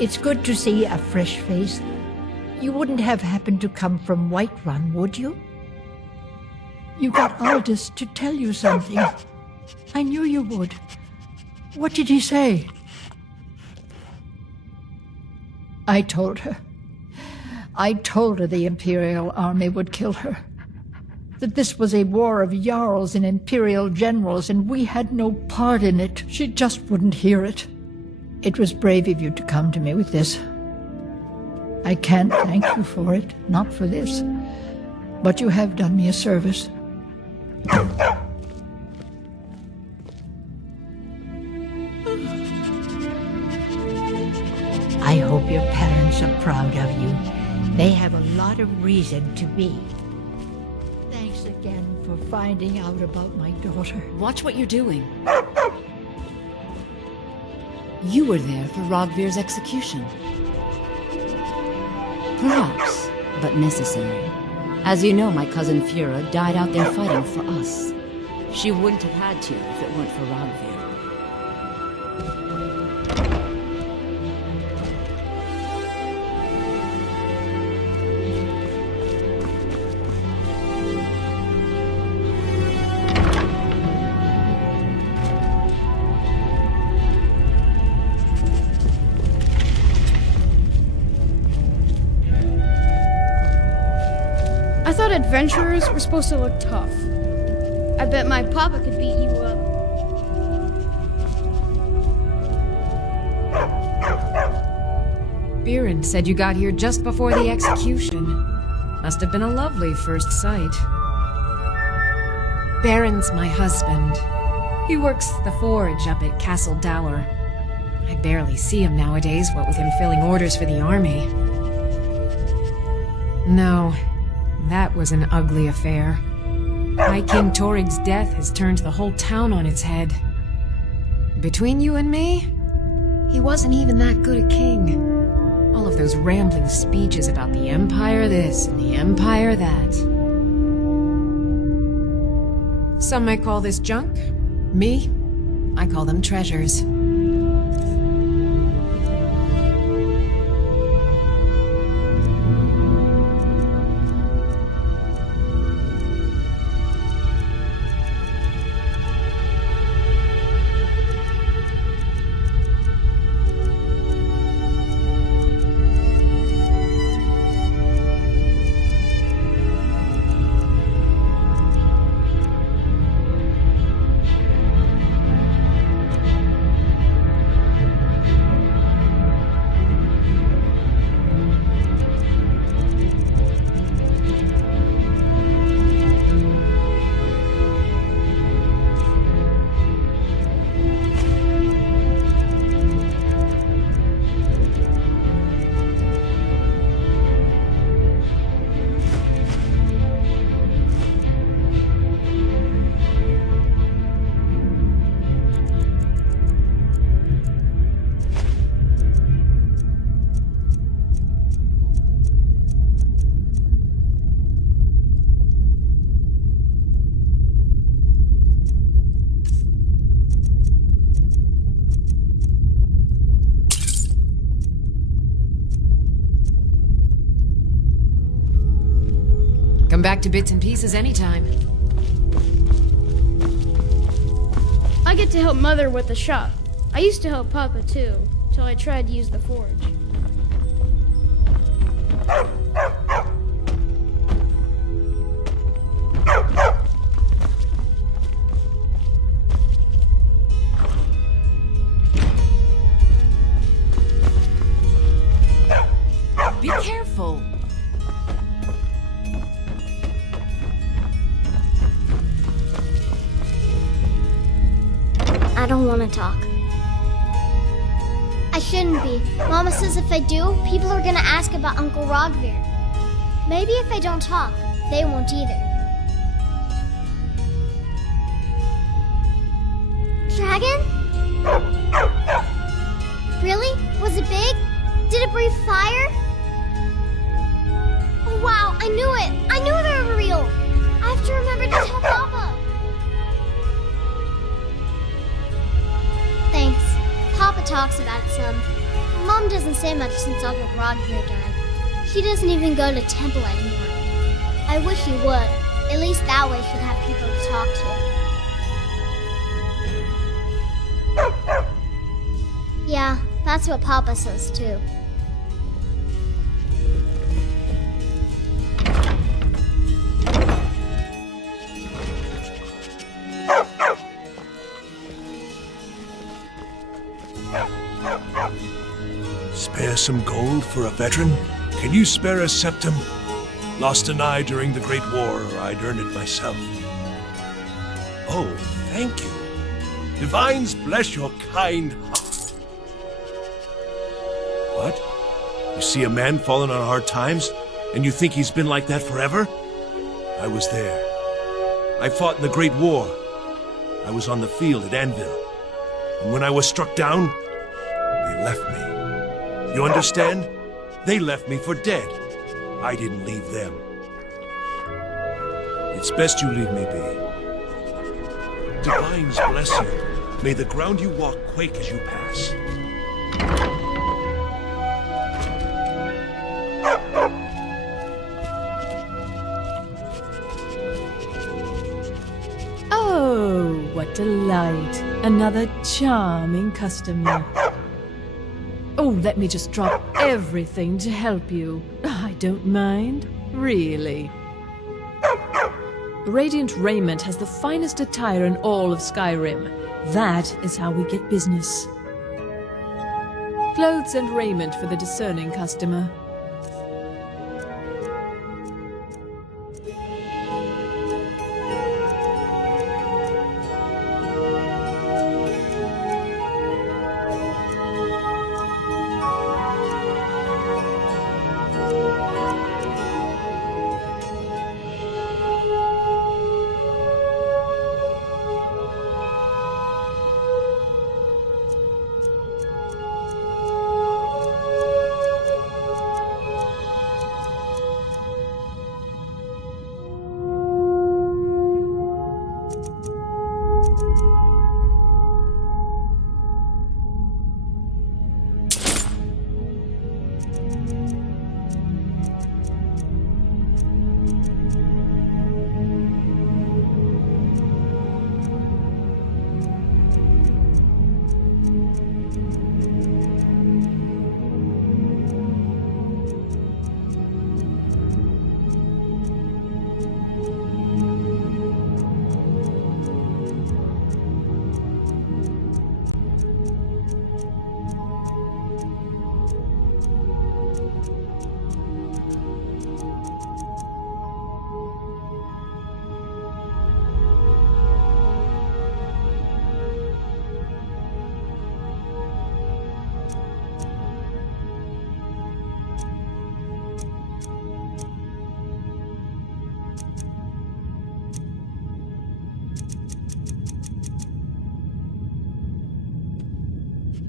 It's good to see a fresh face. You wouldn't have happened to come from Whiterun, would you? You got Aldous to tell you something. I knew you would. What did he say? I told her. I told her the Imperial army would kill her. That this was a war of Jarls and Imperial generals, and we had no part in it. She just wouldn't hear it. It was brave of you to come to me with this. I can't thank you for it, not for this. But you have done me a service. I hope your parents are proud of you. They have a lot of reason to be. Thanks again for finding out about my daughter. Watch what you're doing. You were there for Rogvir's execution. Perhaps, but necessary. As you know, my cousin Fura died out there fighting for us. She wouldn't have had to if it weren't for Rogvir. Adventurers were supposed to look tough. I bet my papa could beat you up. Biren said you got here just before the execution. Must have been a lovely first sight. Baron's my husband. He works the forge up at Castle Dower. I barely see him nowadays, what with him filling orders for the army. No. That was an ugly affair. High King Torig's death has turned the whole town on its head. Between you and me, he wasn't even that good a king. All of those rambling speeches about the Empire this and the Empire that. Some might call this junk. Me, I call them treasures. Come back to bits and pieces anytime. I get to help Mother with the shop. I used to help Papa too, till I tried to use the forge. Be careful. I don't want to talk. I shouldn't be. Mama says if I do, people are gonna ask about Uncle Rogvir. Maybe if I don't talk, they won't either. Dragon? Really? Was it big? Did it breathe fire? talks about it some. Mom doesn't say much since Uncle Rodgear died. He doesn't even go to temple anymore. I wish he would. At least that way she'd have people to talk to. Yeah, that's what Papa says too. Spare some gold for a veteran? Can you spare a septum? Lost an eye during the Great War, or I'd earn it myself. Oh, thank you. Divines bless your kind heart. What? You see a man fallen on hard times, and you think he's been like that forever? I was there. I fought in the Great War. I was on the field at Anvil. And when I was struck down, they left me. You understand? They left me for dead. I didn't leave them. It's best you leave me be. Divines bless you. May the ground you walk quake as you pass. Oh, what delight. Another charming customer. Oh, let me just drop everything to help you. I don't mind, really. Radiant Raiment has the finest attire in all of Skyrim. That is how we get business. Clothes and raiment for the discerning customer.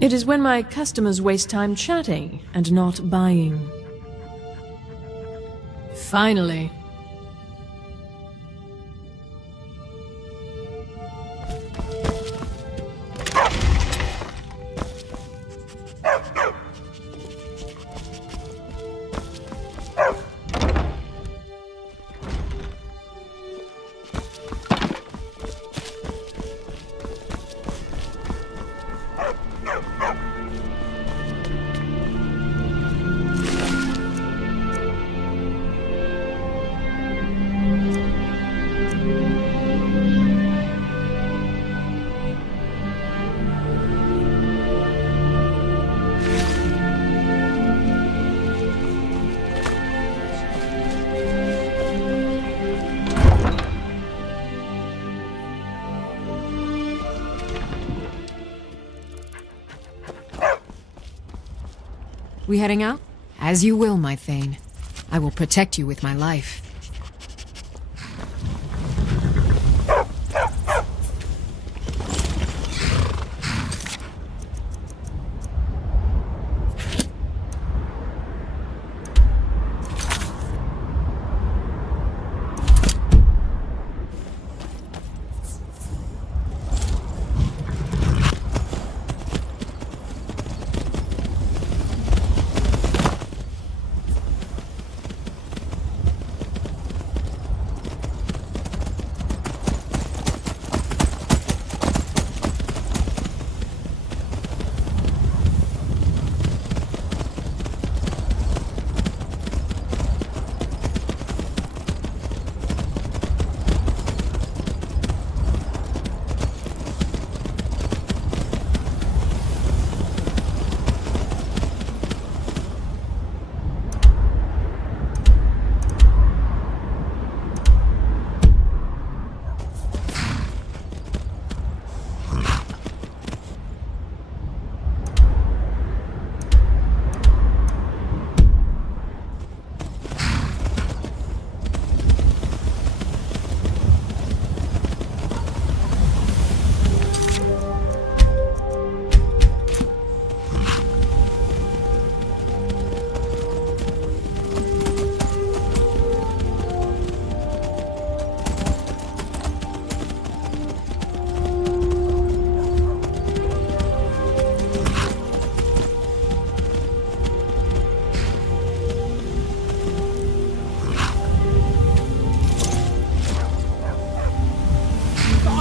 It is when my customers waste time chatting and not buying. Finally. We heading out? As you will, my Thane. I will protect you with my life.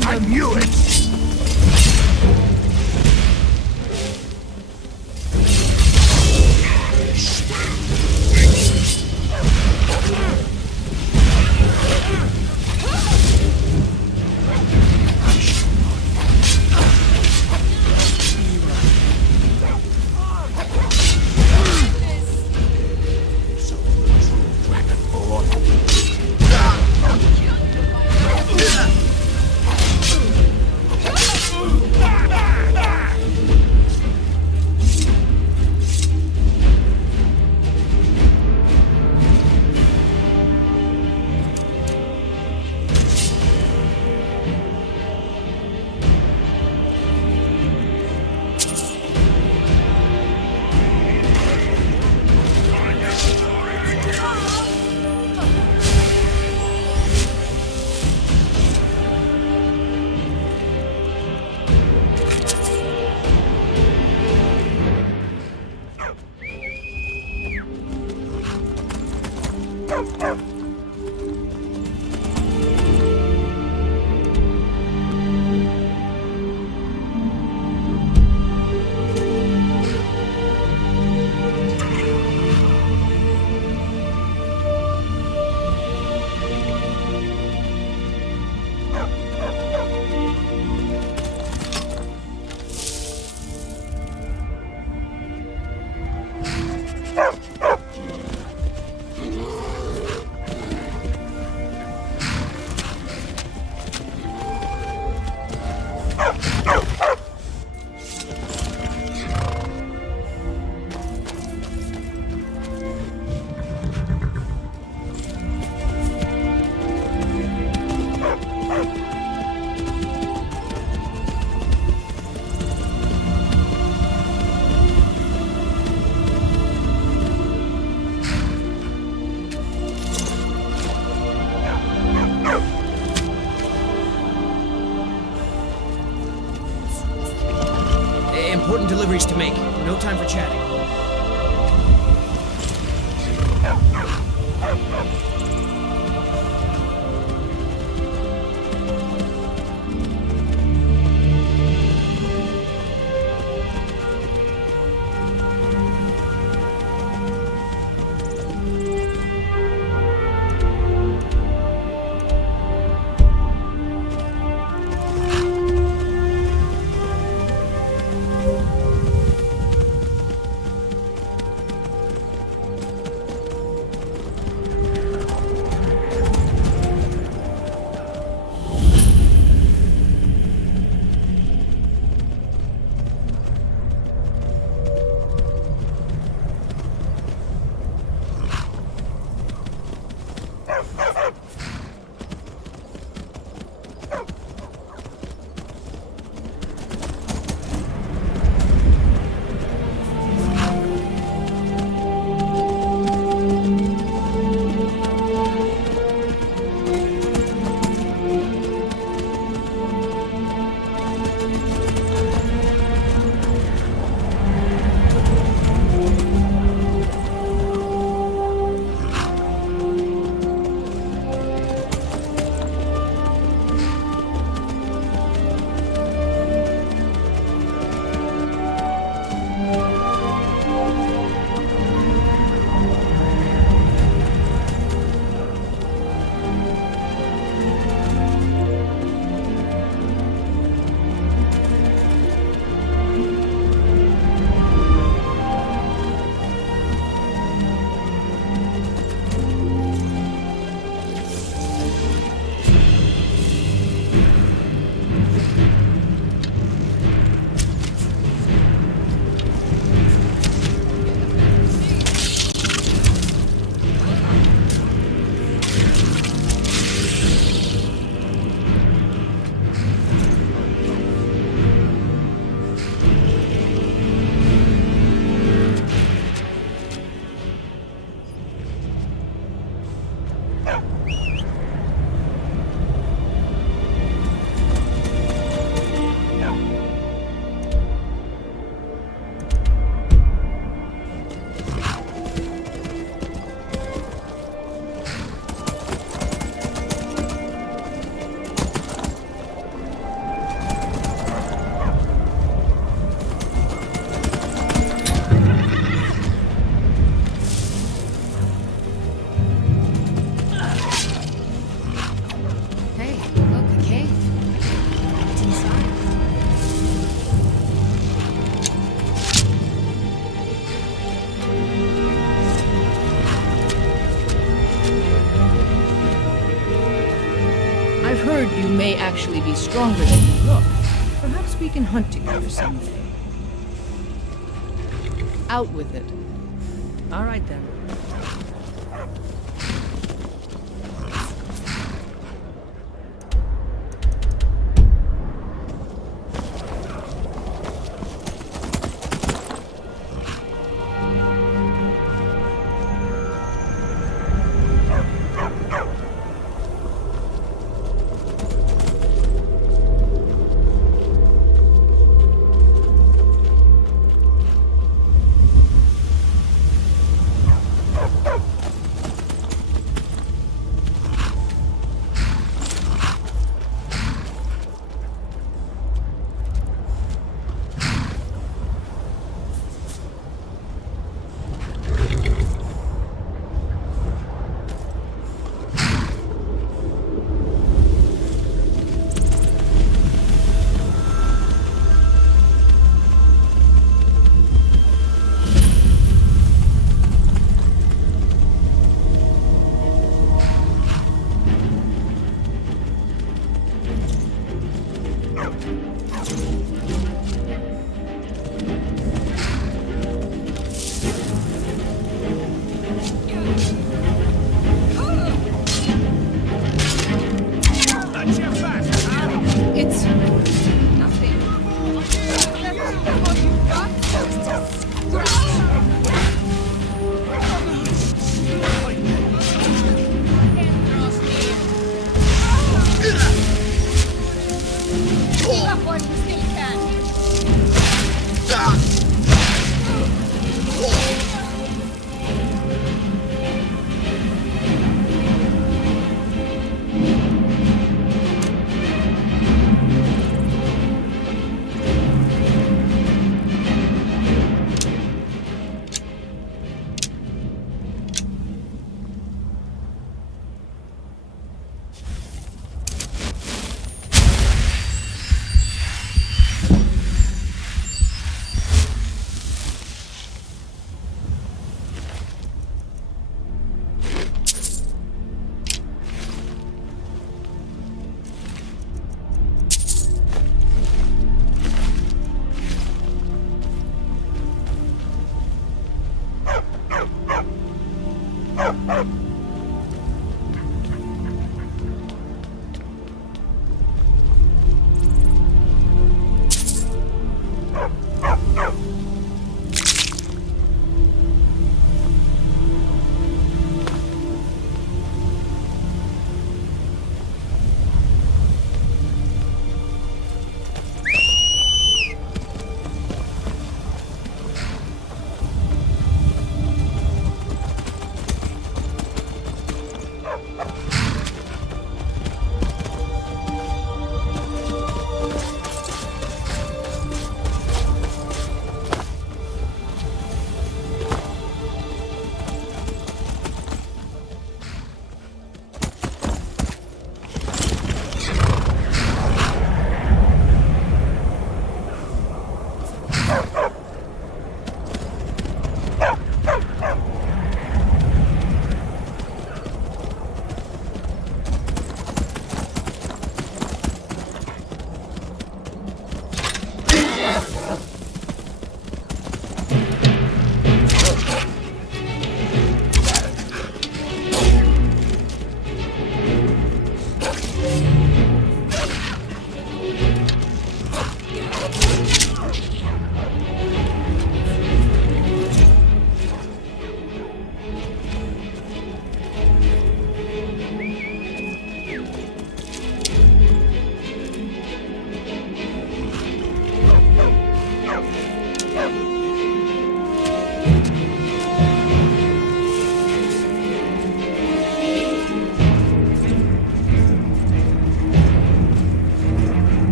find them! I knew it! Important deliveries to make. No time for chatting. may actually be stronger than you look. Perhaps we can hunt together someday. Out with it. All right, then.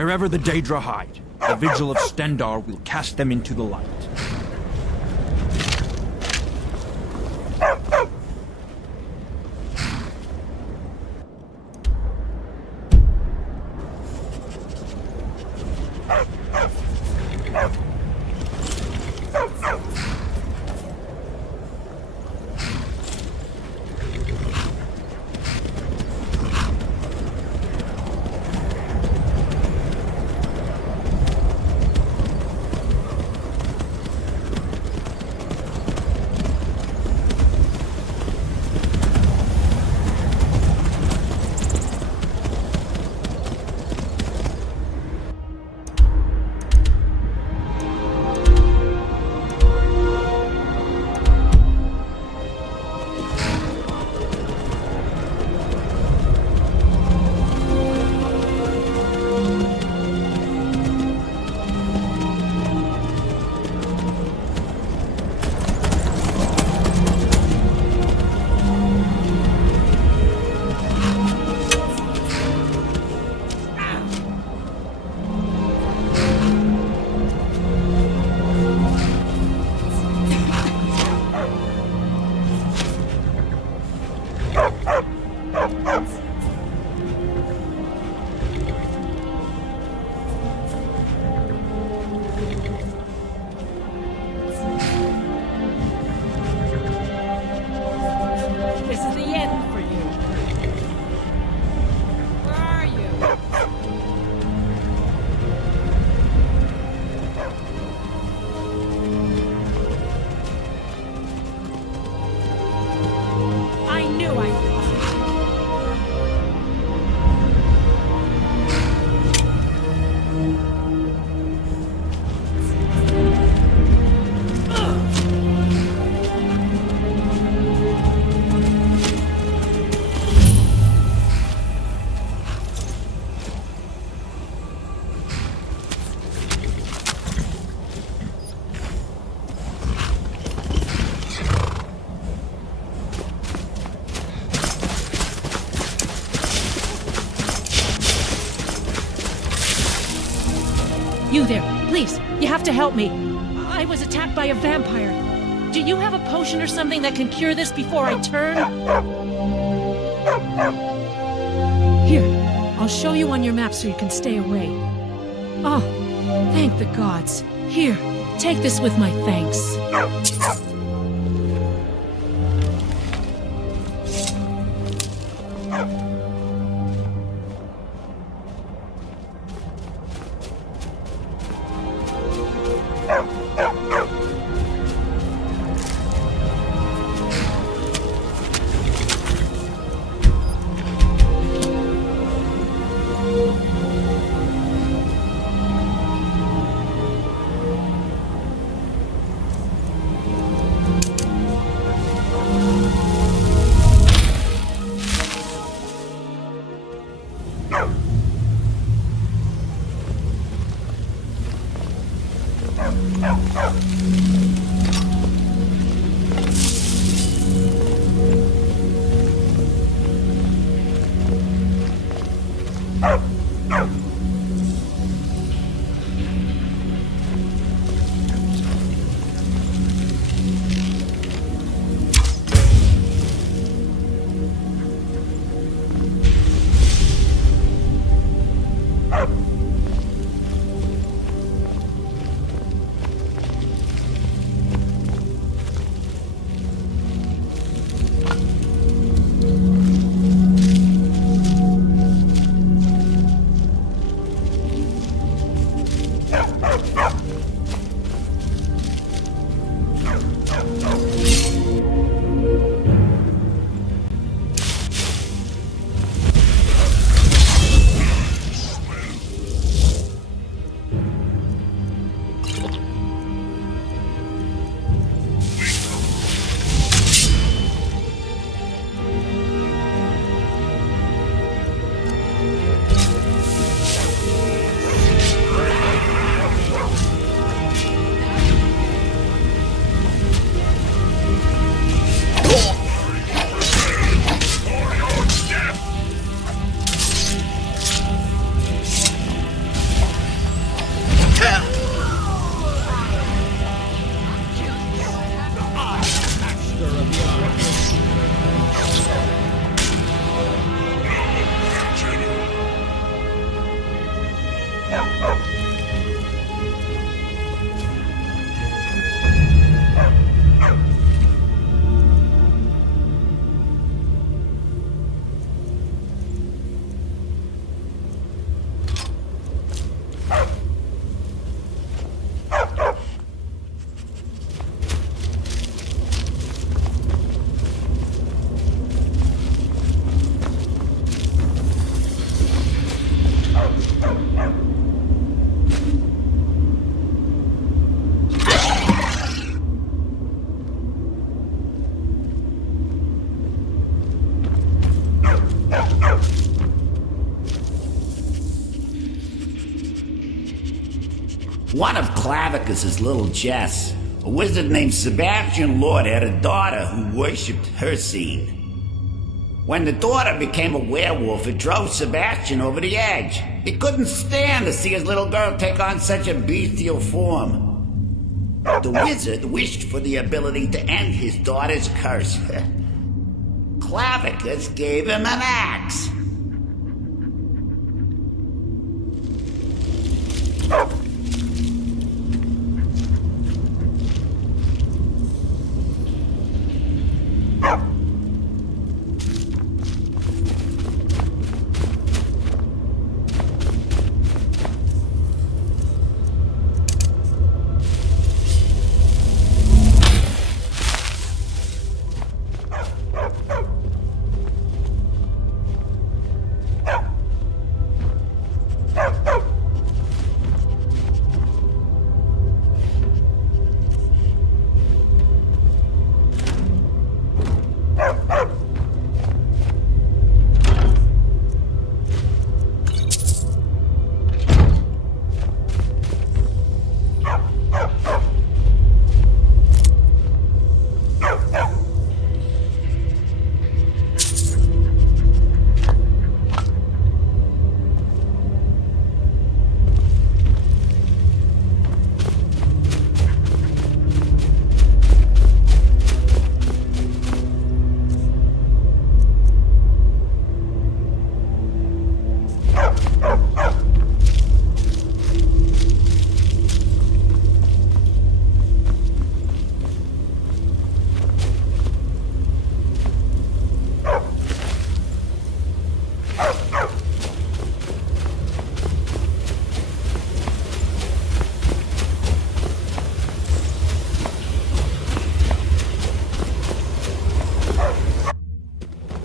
Wherever the Daedra hide, the Vigil of Stendarr will cast them into the light. You there, please, you have to help me. I was attacked by a vampire. Do you have a potion or something that can cure this before I turn? Here, I'll show you on your map so you can stay away. Oh, thank the gods. Here, take this with my thanks. One of Clavicus's little Jess, a wizard named Sebastian Lord, had a daughter who worshipped her scene. When the daughter became a werewolf, it drove Sebastian over the edge. He couldn't stand to see his little girl take on such a bestial form. The wizard wished for the ability to end his daughter's curse. Clavicus gave him an axe.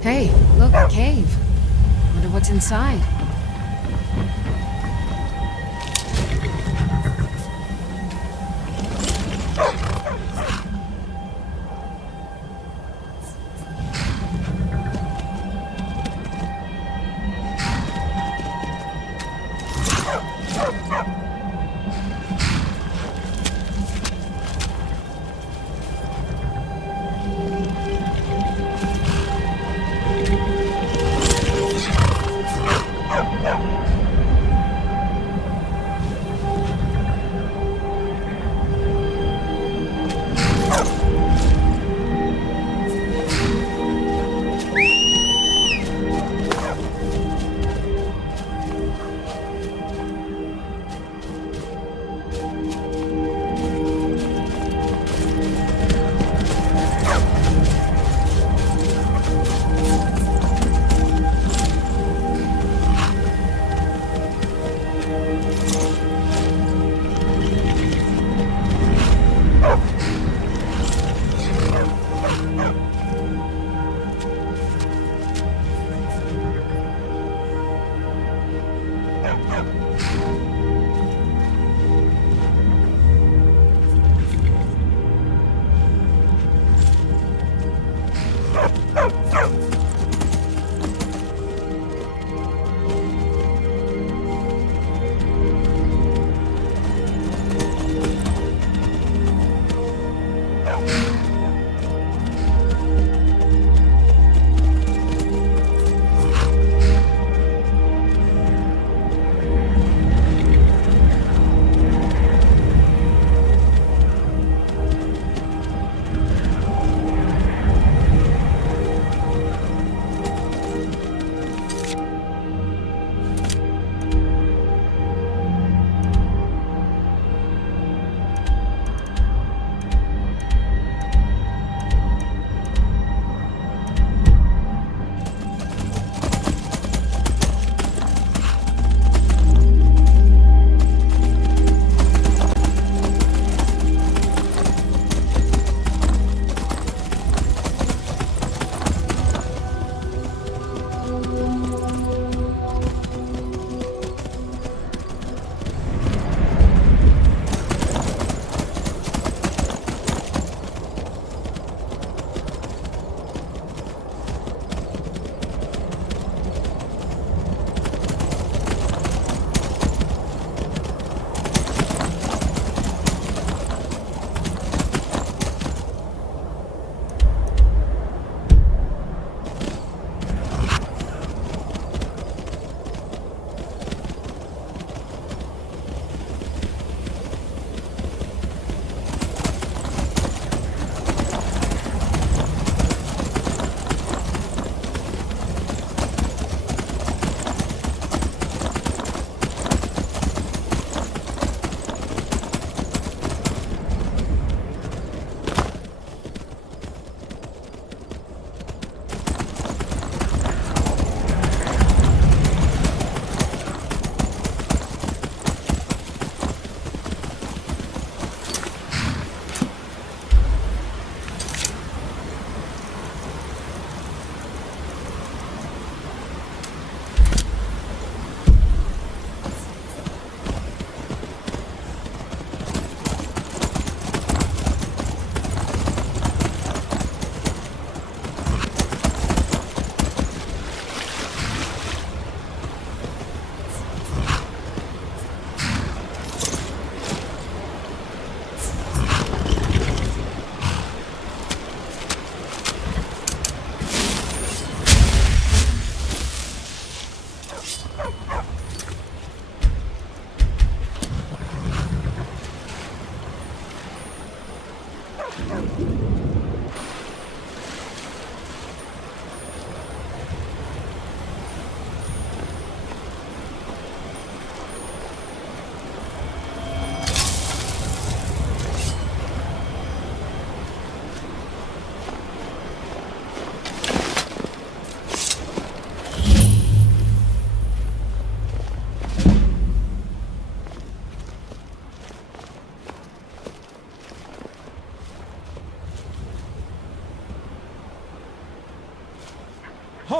Hey, look, a cave. Wonder what's inside.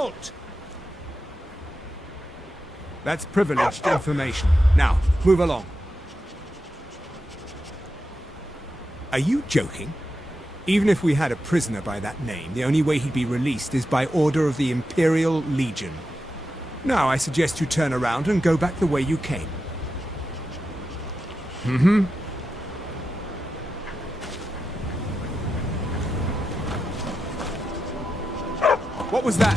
Halt! That's privileged information. Now, move along. Are you joking? Even if we had a prisoner by that name, the only way he'd be released is by order of the Imperial Legion. Now, I suggest you turn around and go back the way you came. Mm-hmm. What was that?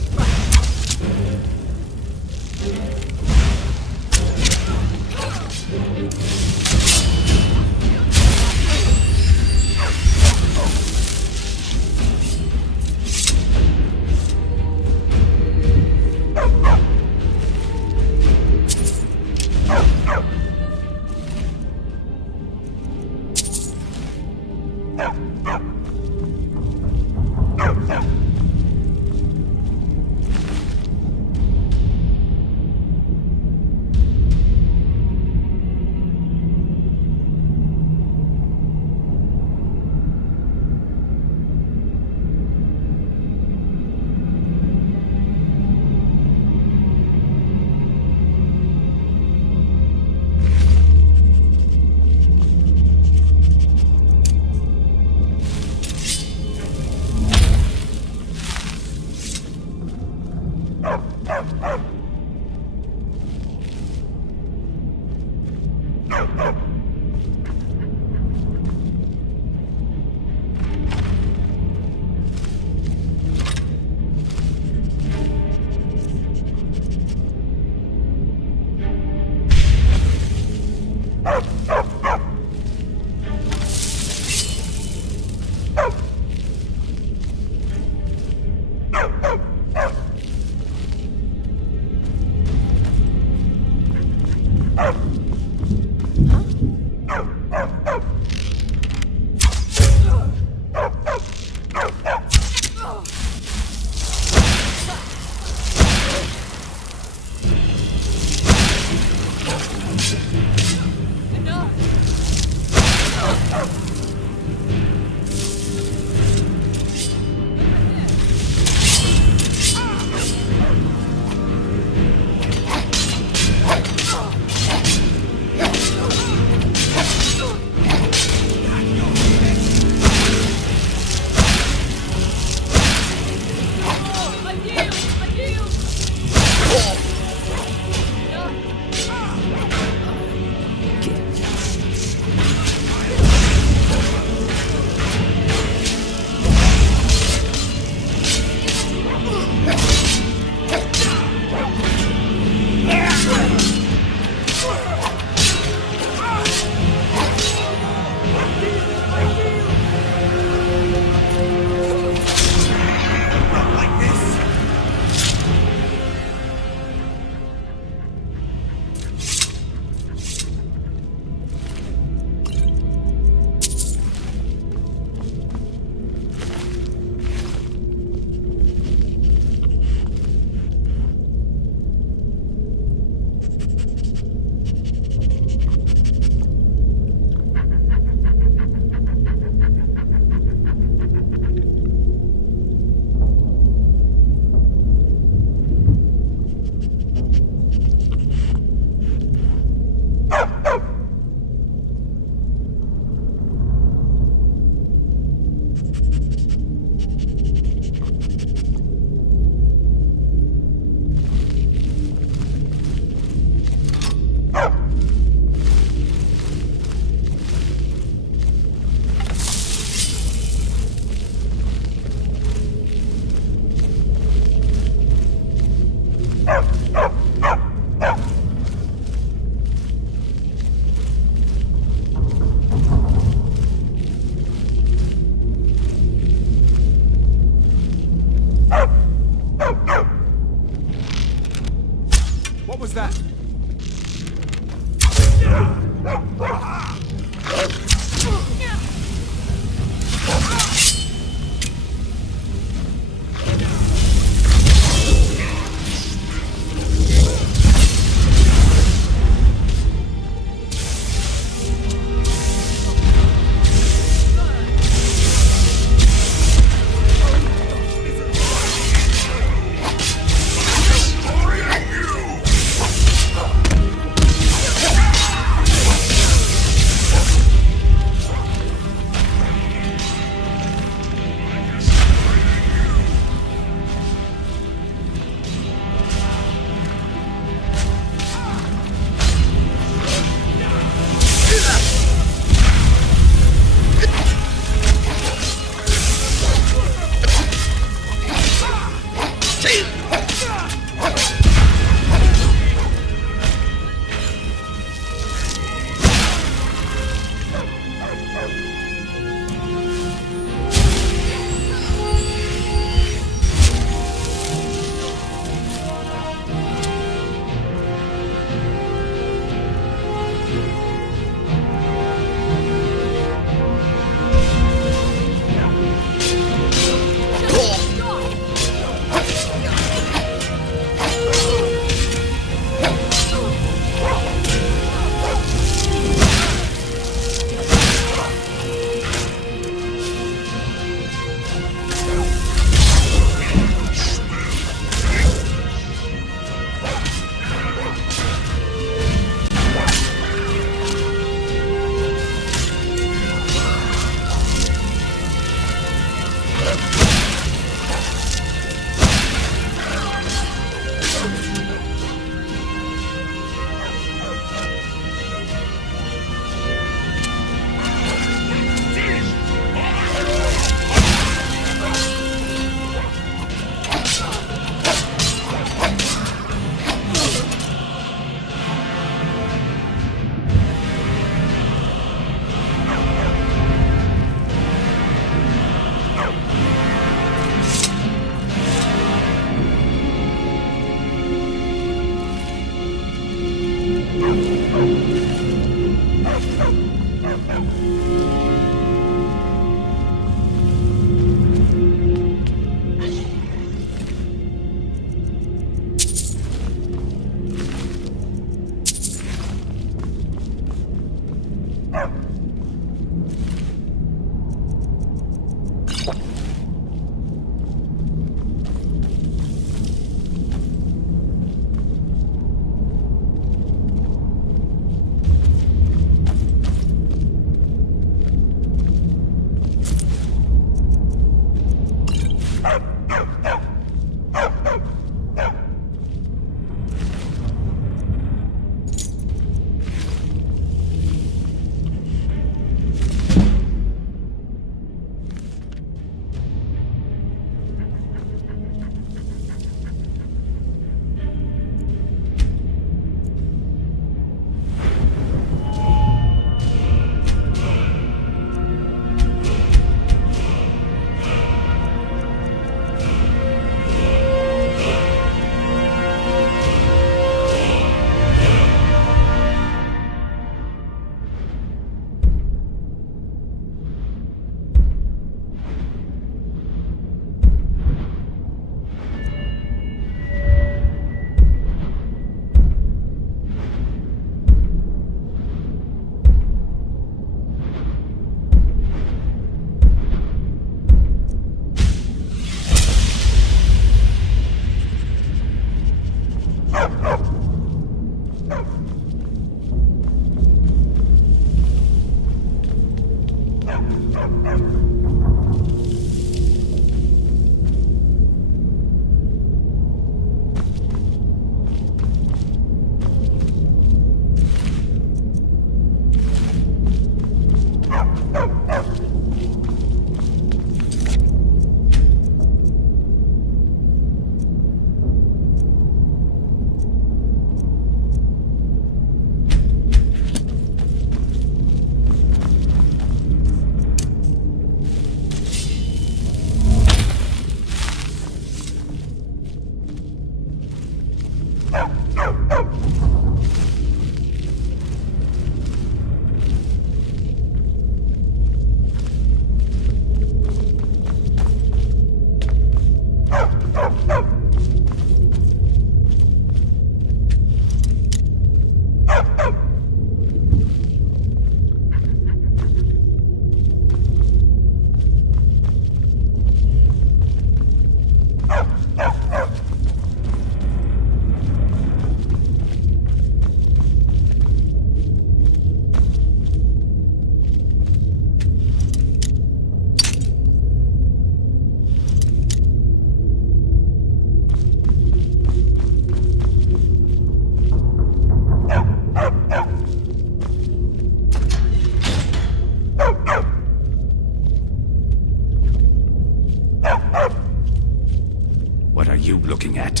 looking at?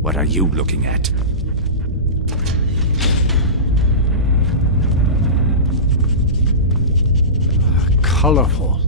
What are you looking at? Colorful.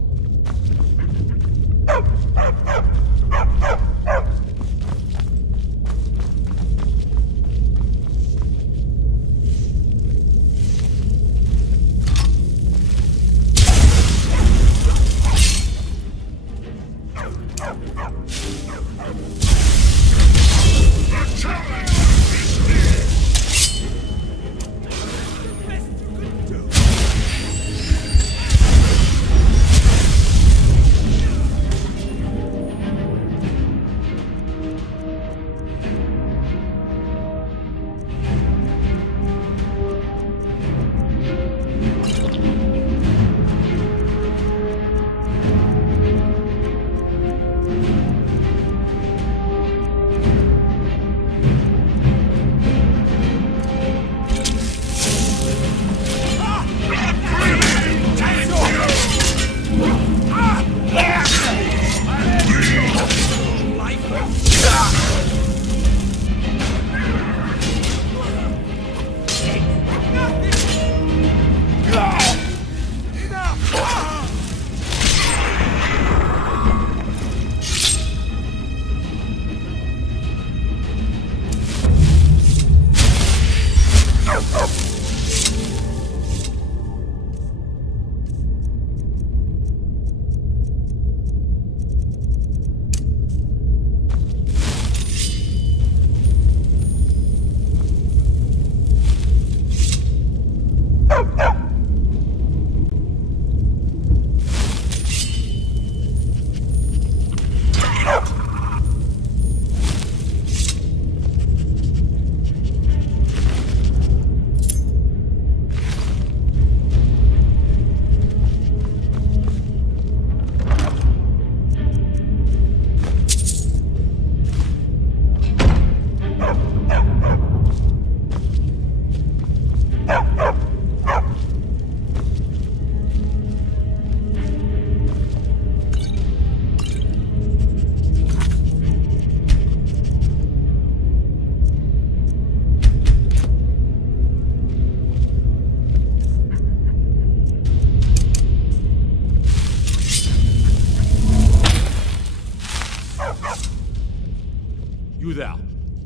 You there.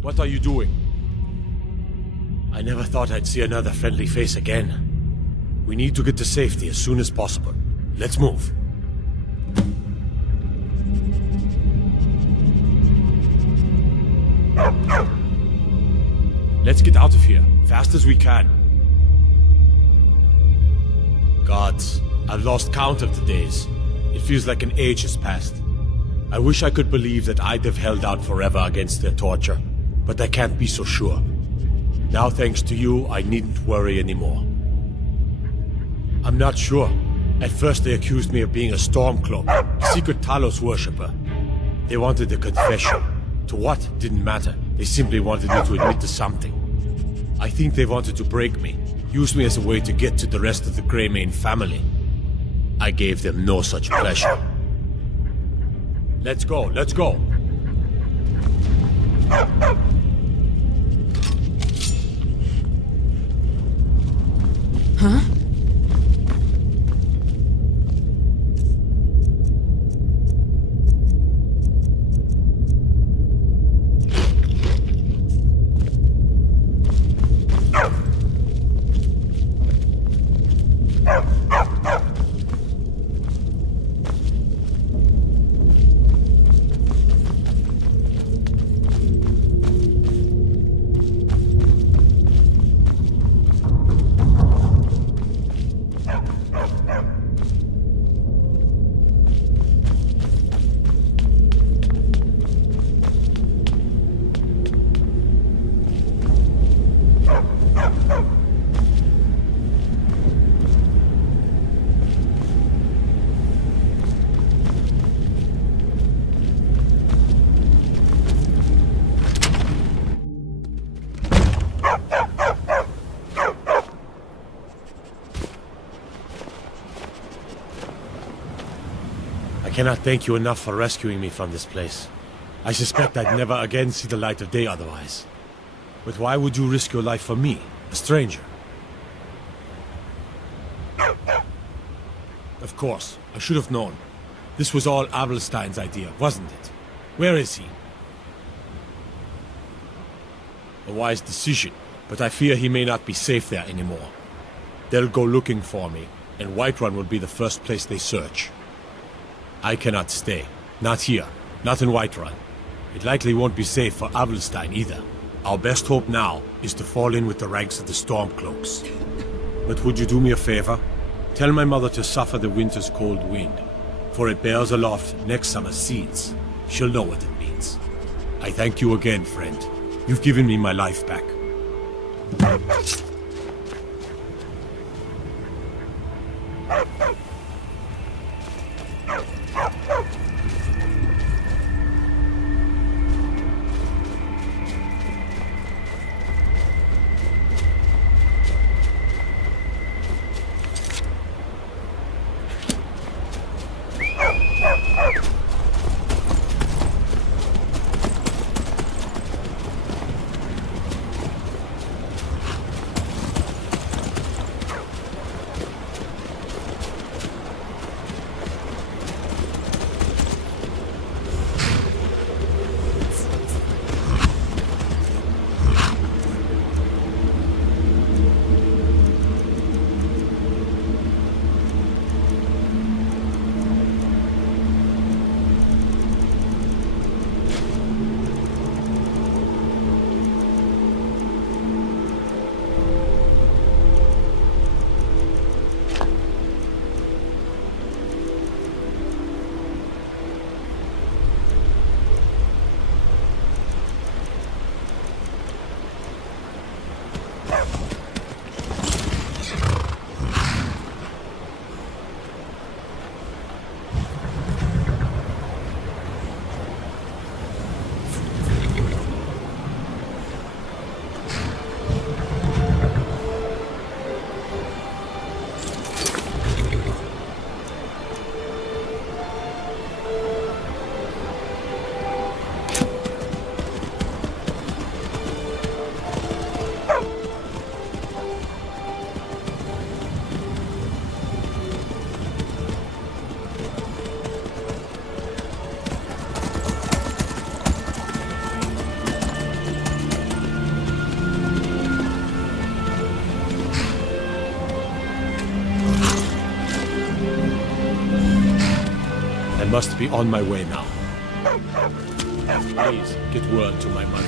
What are you doing? I never thought I'd see another friendly face again. We need to get to safety as soon as possible. Let's move. Let's get out of here, fast as we can. Gods, I've lost count of the days. It feels like an age has passed. I wish I could believe that I'd have held out forever against their torture, but I can't be so sure. Now, thanks to you, I needn't worry anymore. I'm not sure. At first they accused me of being a Stormcloak, a secret Talos worshipper. They wanted a confession. To what? Didn't matter. They simply wanted me to admit to something. I think they wanted to break me, use me as a way to get to the rest of the Greymane family. I gave them no such pleasure. Let's go, let's go! Huh? I cannot thank you enough for rescuing me from this place. I suspect I'd never again see the light of day otherwise. But why would you risk your life for me, a stranger? Of course, I should have known. This was all Avelstein's idea, wasn't it? Where is he? A wise decision, but I fear he may not be safe there anymore. They'll go looking for me, and Whiterun will be the first place they search. I cannot stay. Not here. Not in Whiterun. It likely won't be safe for Avelstein either. Our best hope now is to fall in with the ranks of the Stormcloaks. But would you do me a favor? Tell my mother to suffer the winter's cold wind, for it bears aloft next summer's seeds. She'll know what it means. I thank you again, friend. You've given me my life back. must be on my way now. Please, get word to my mother.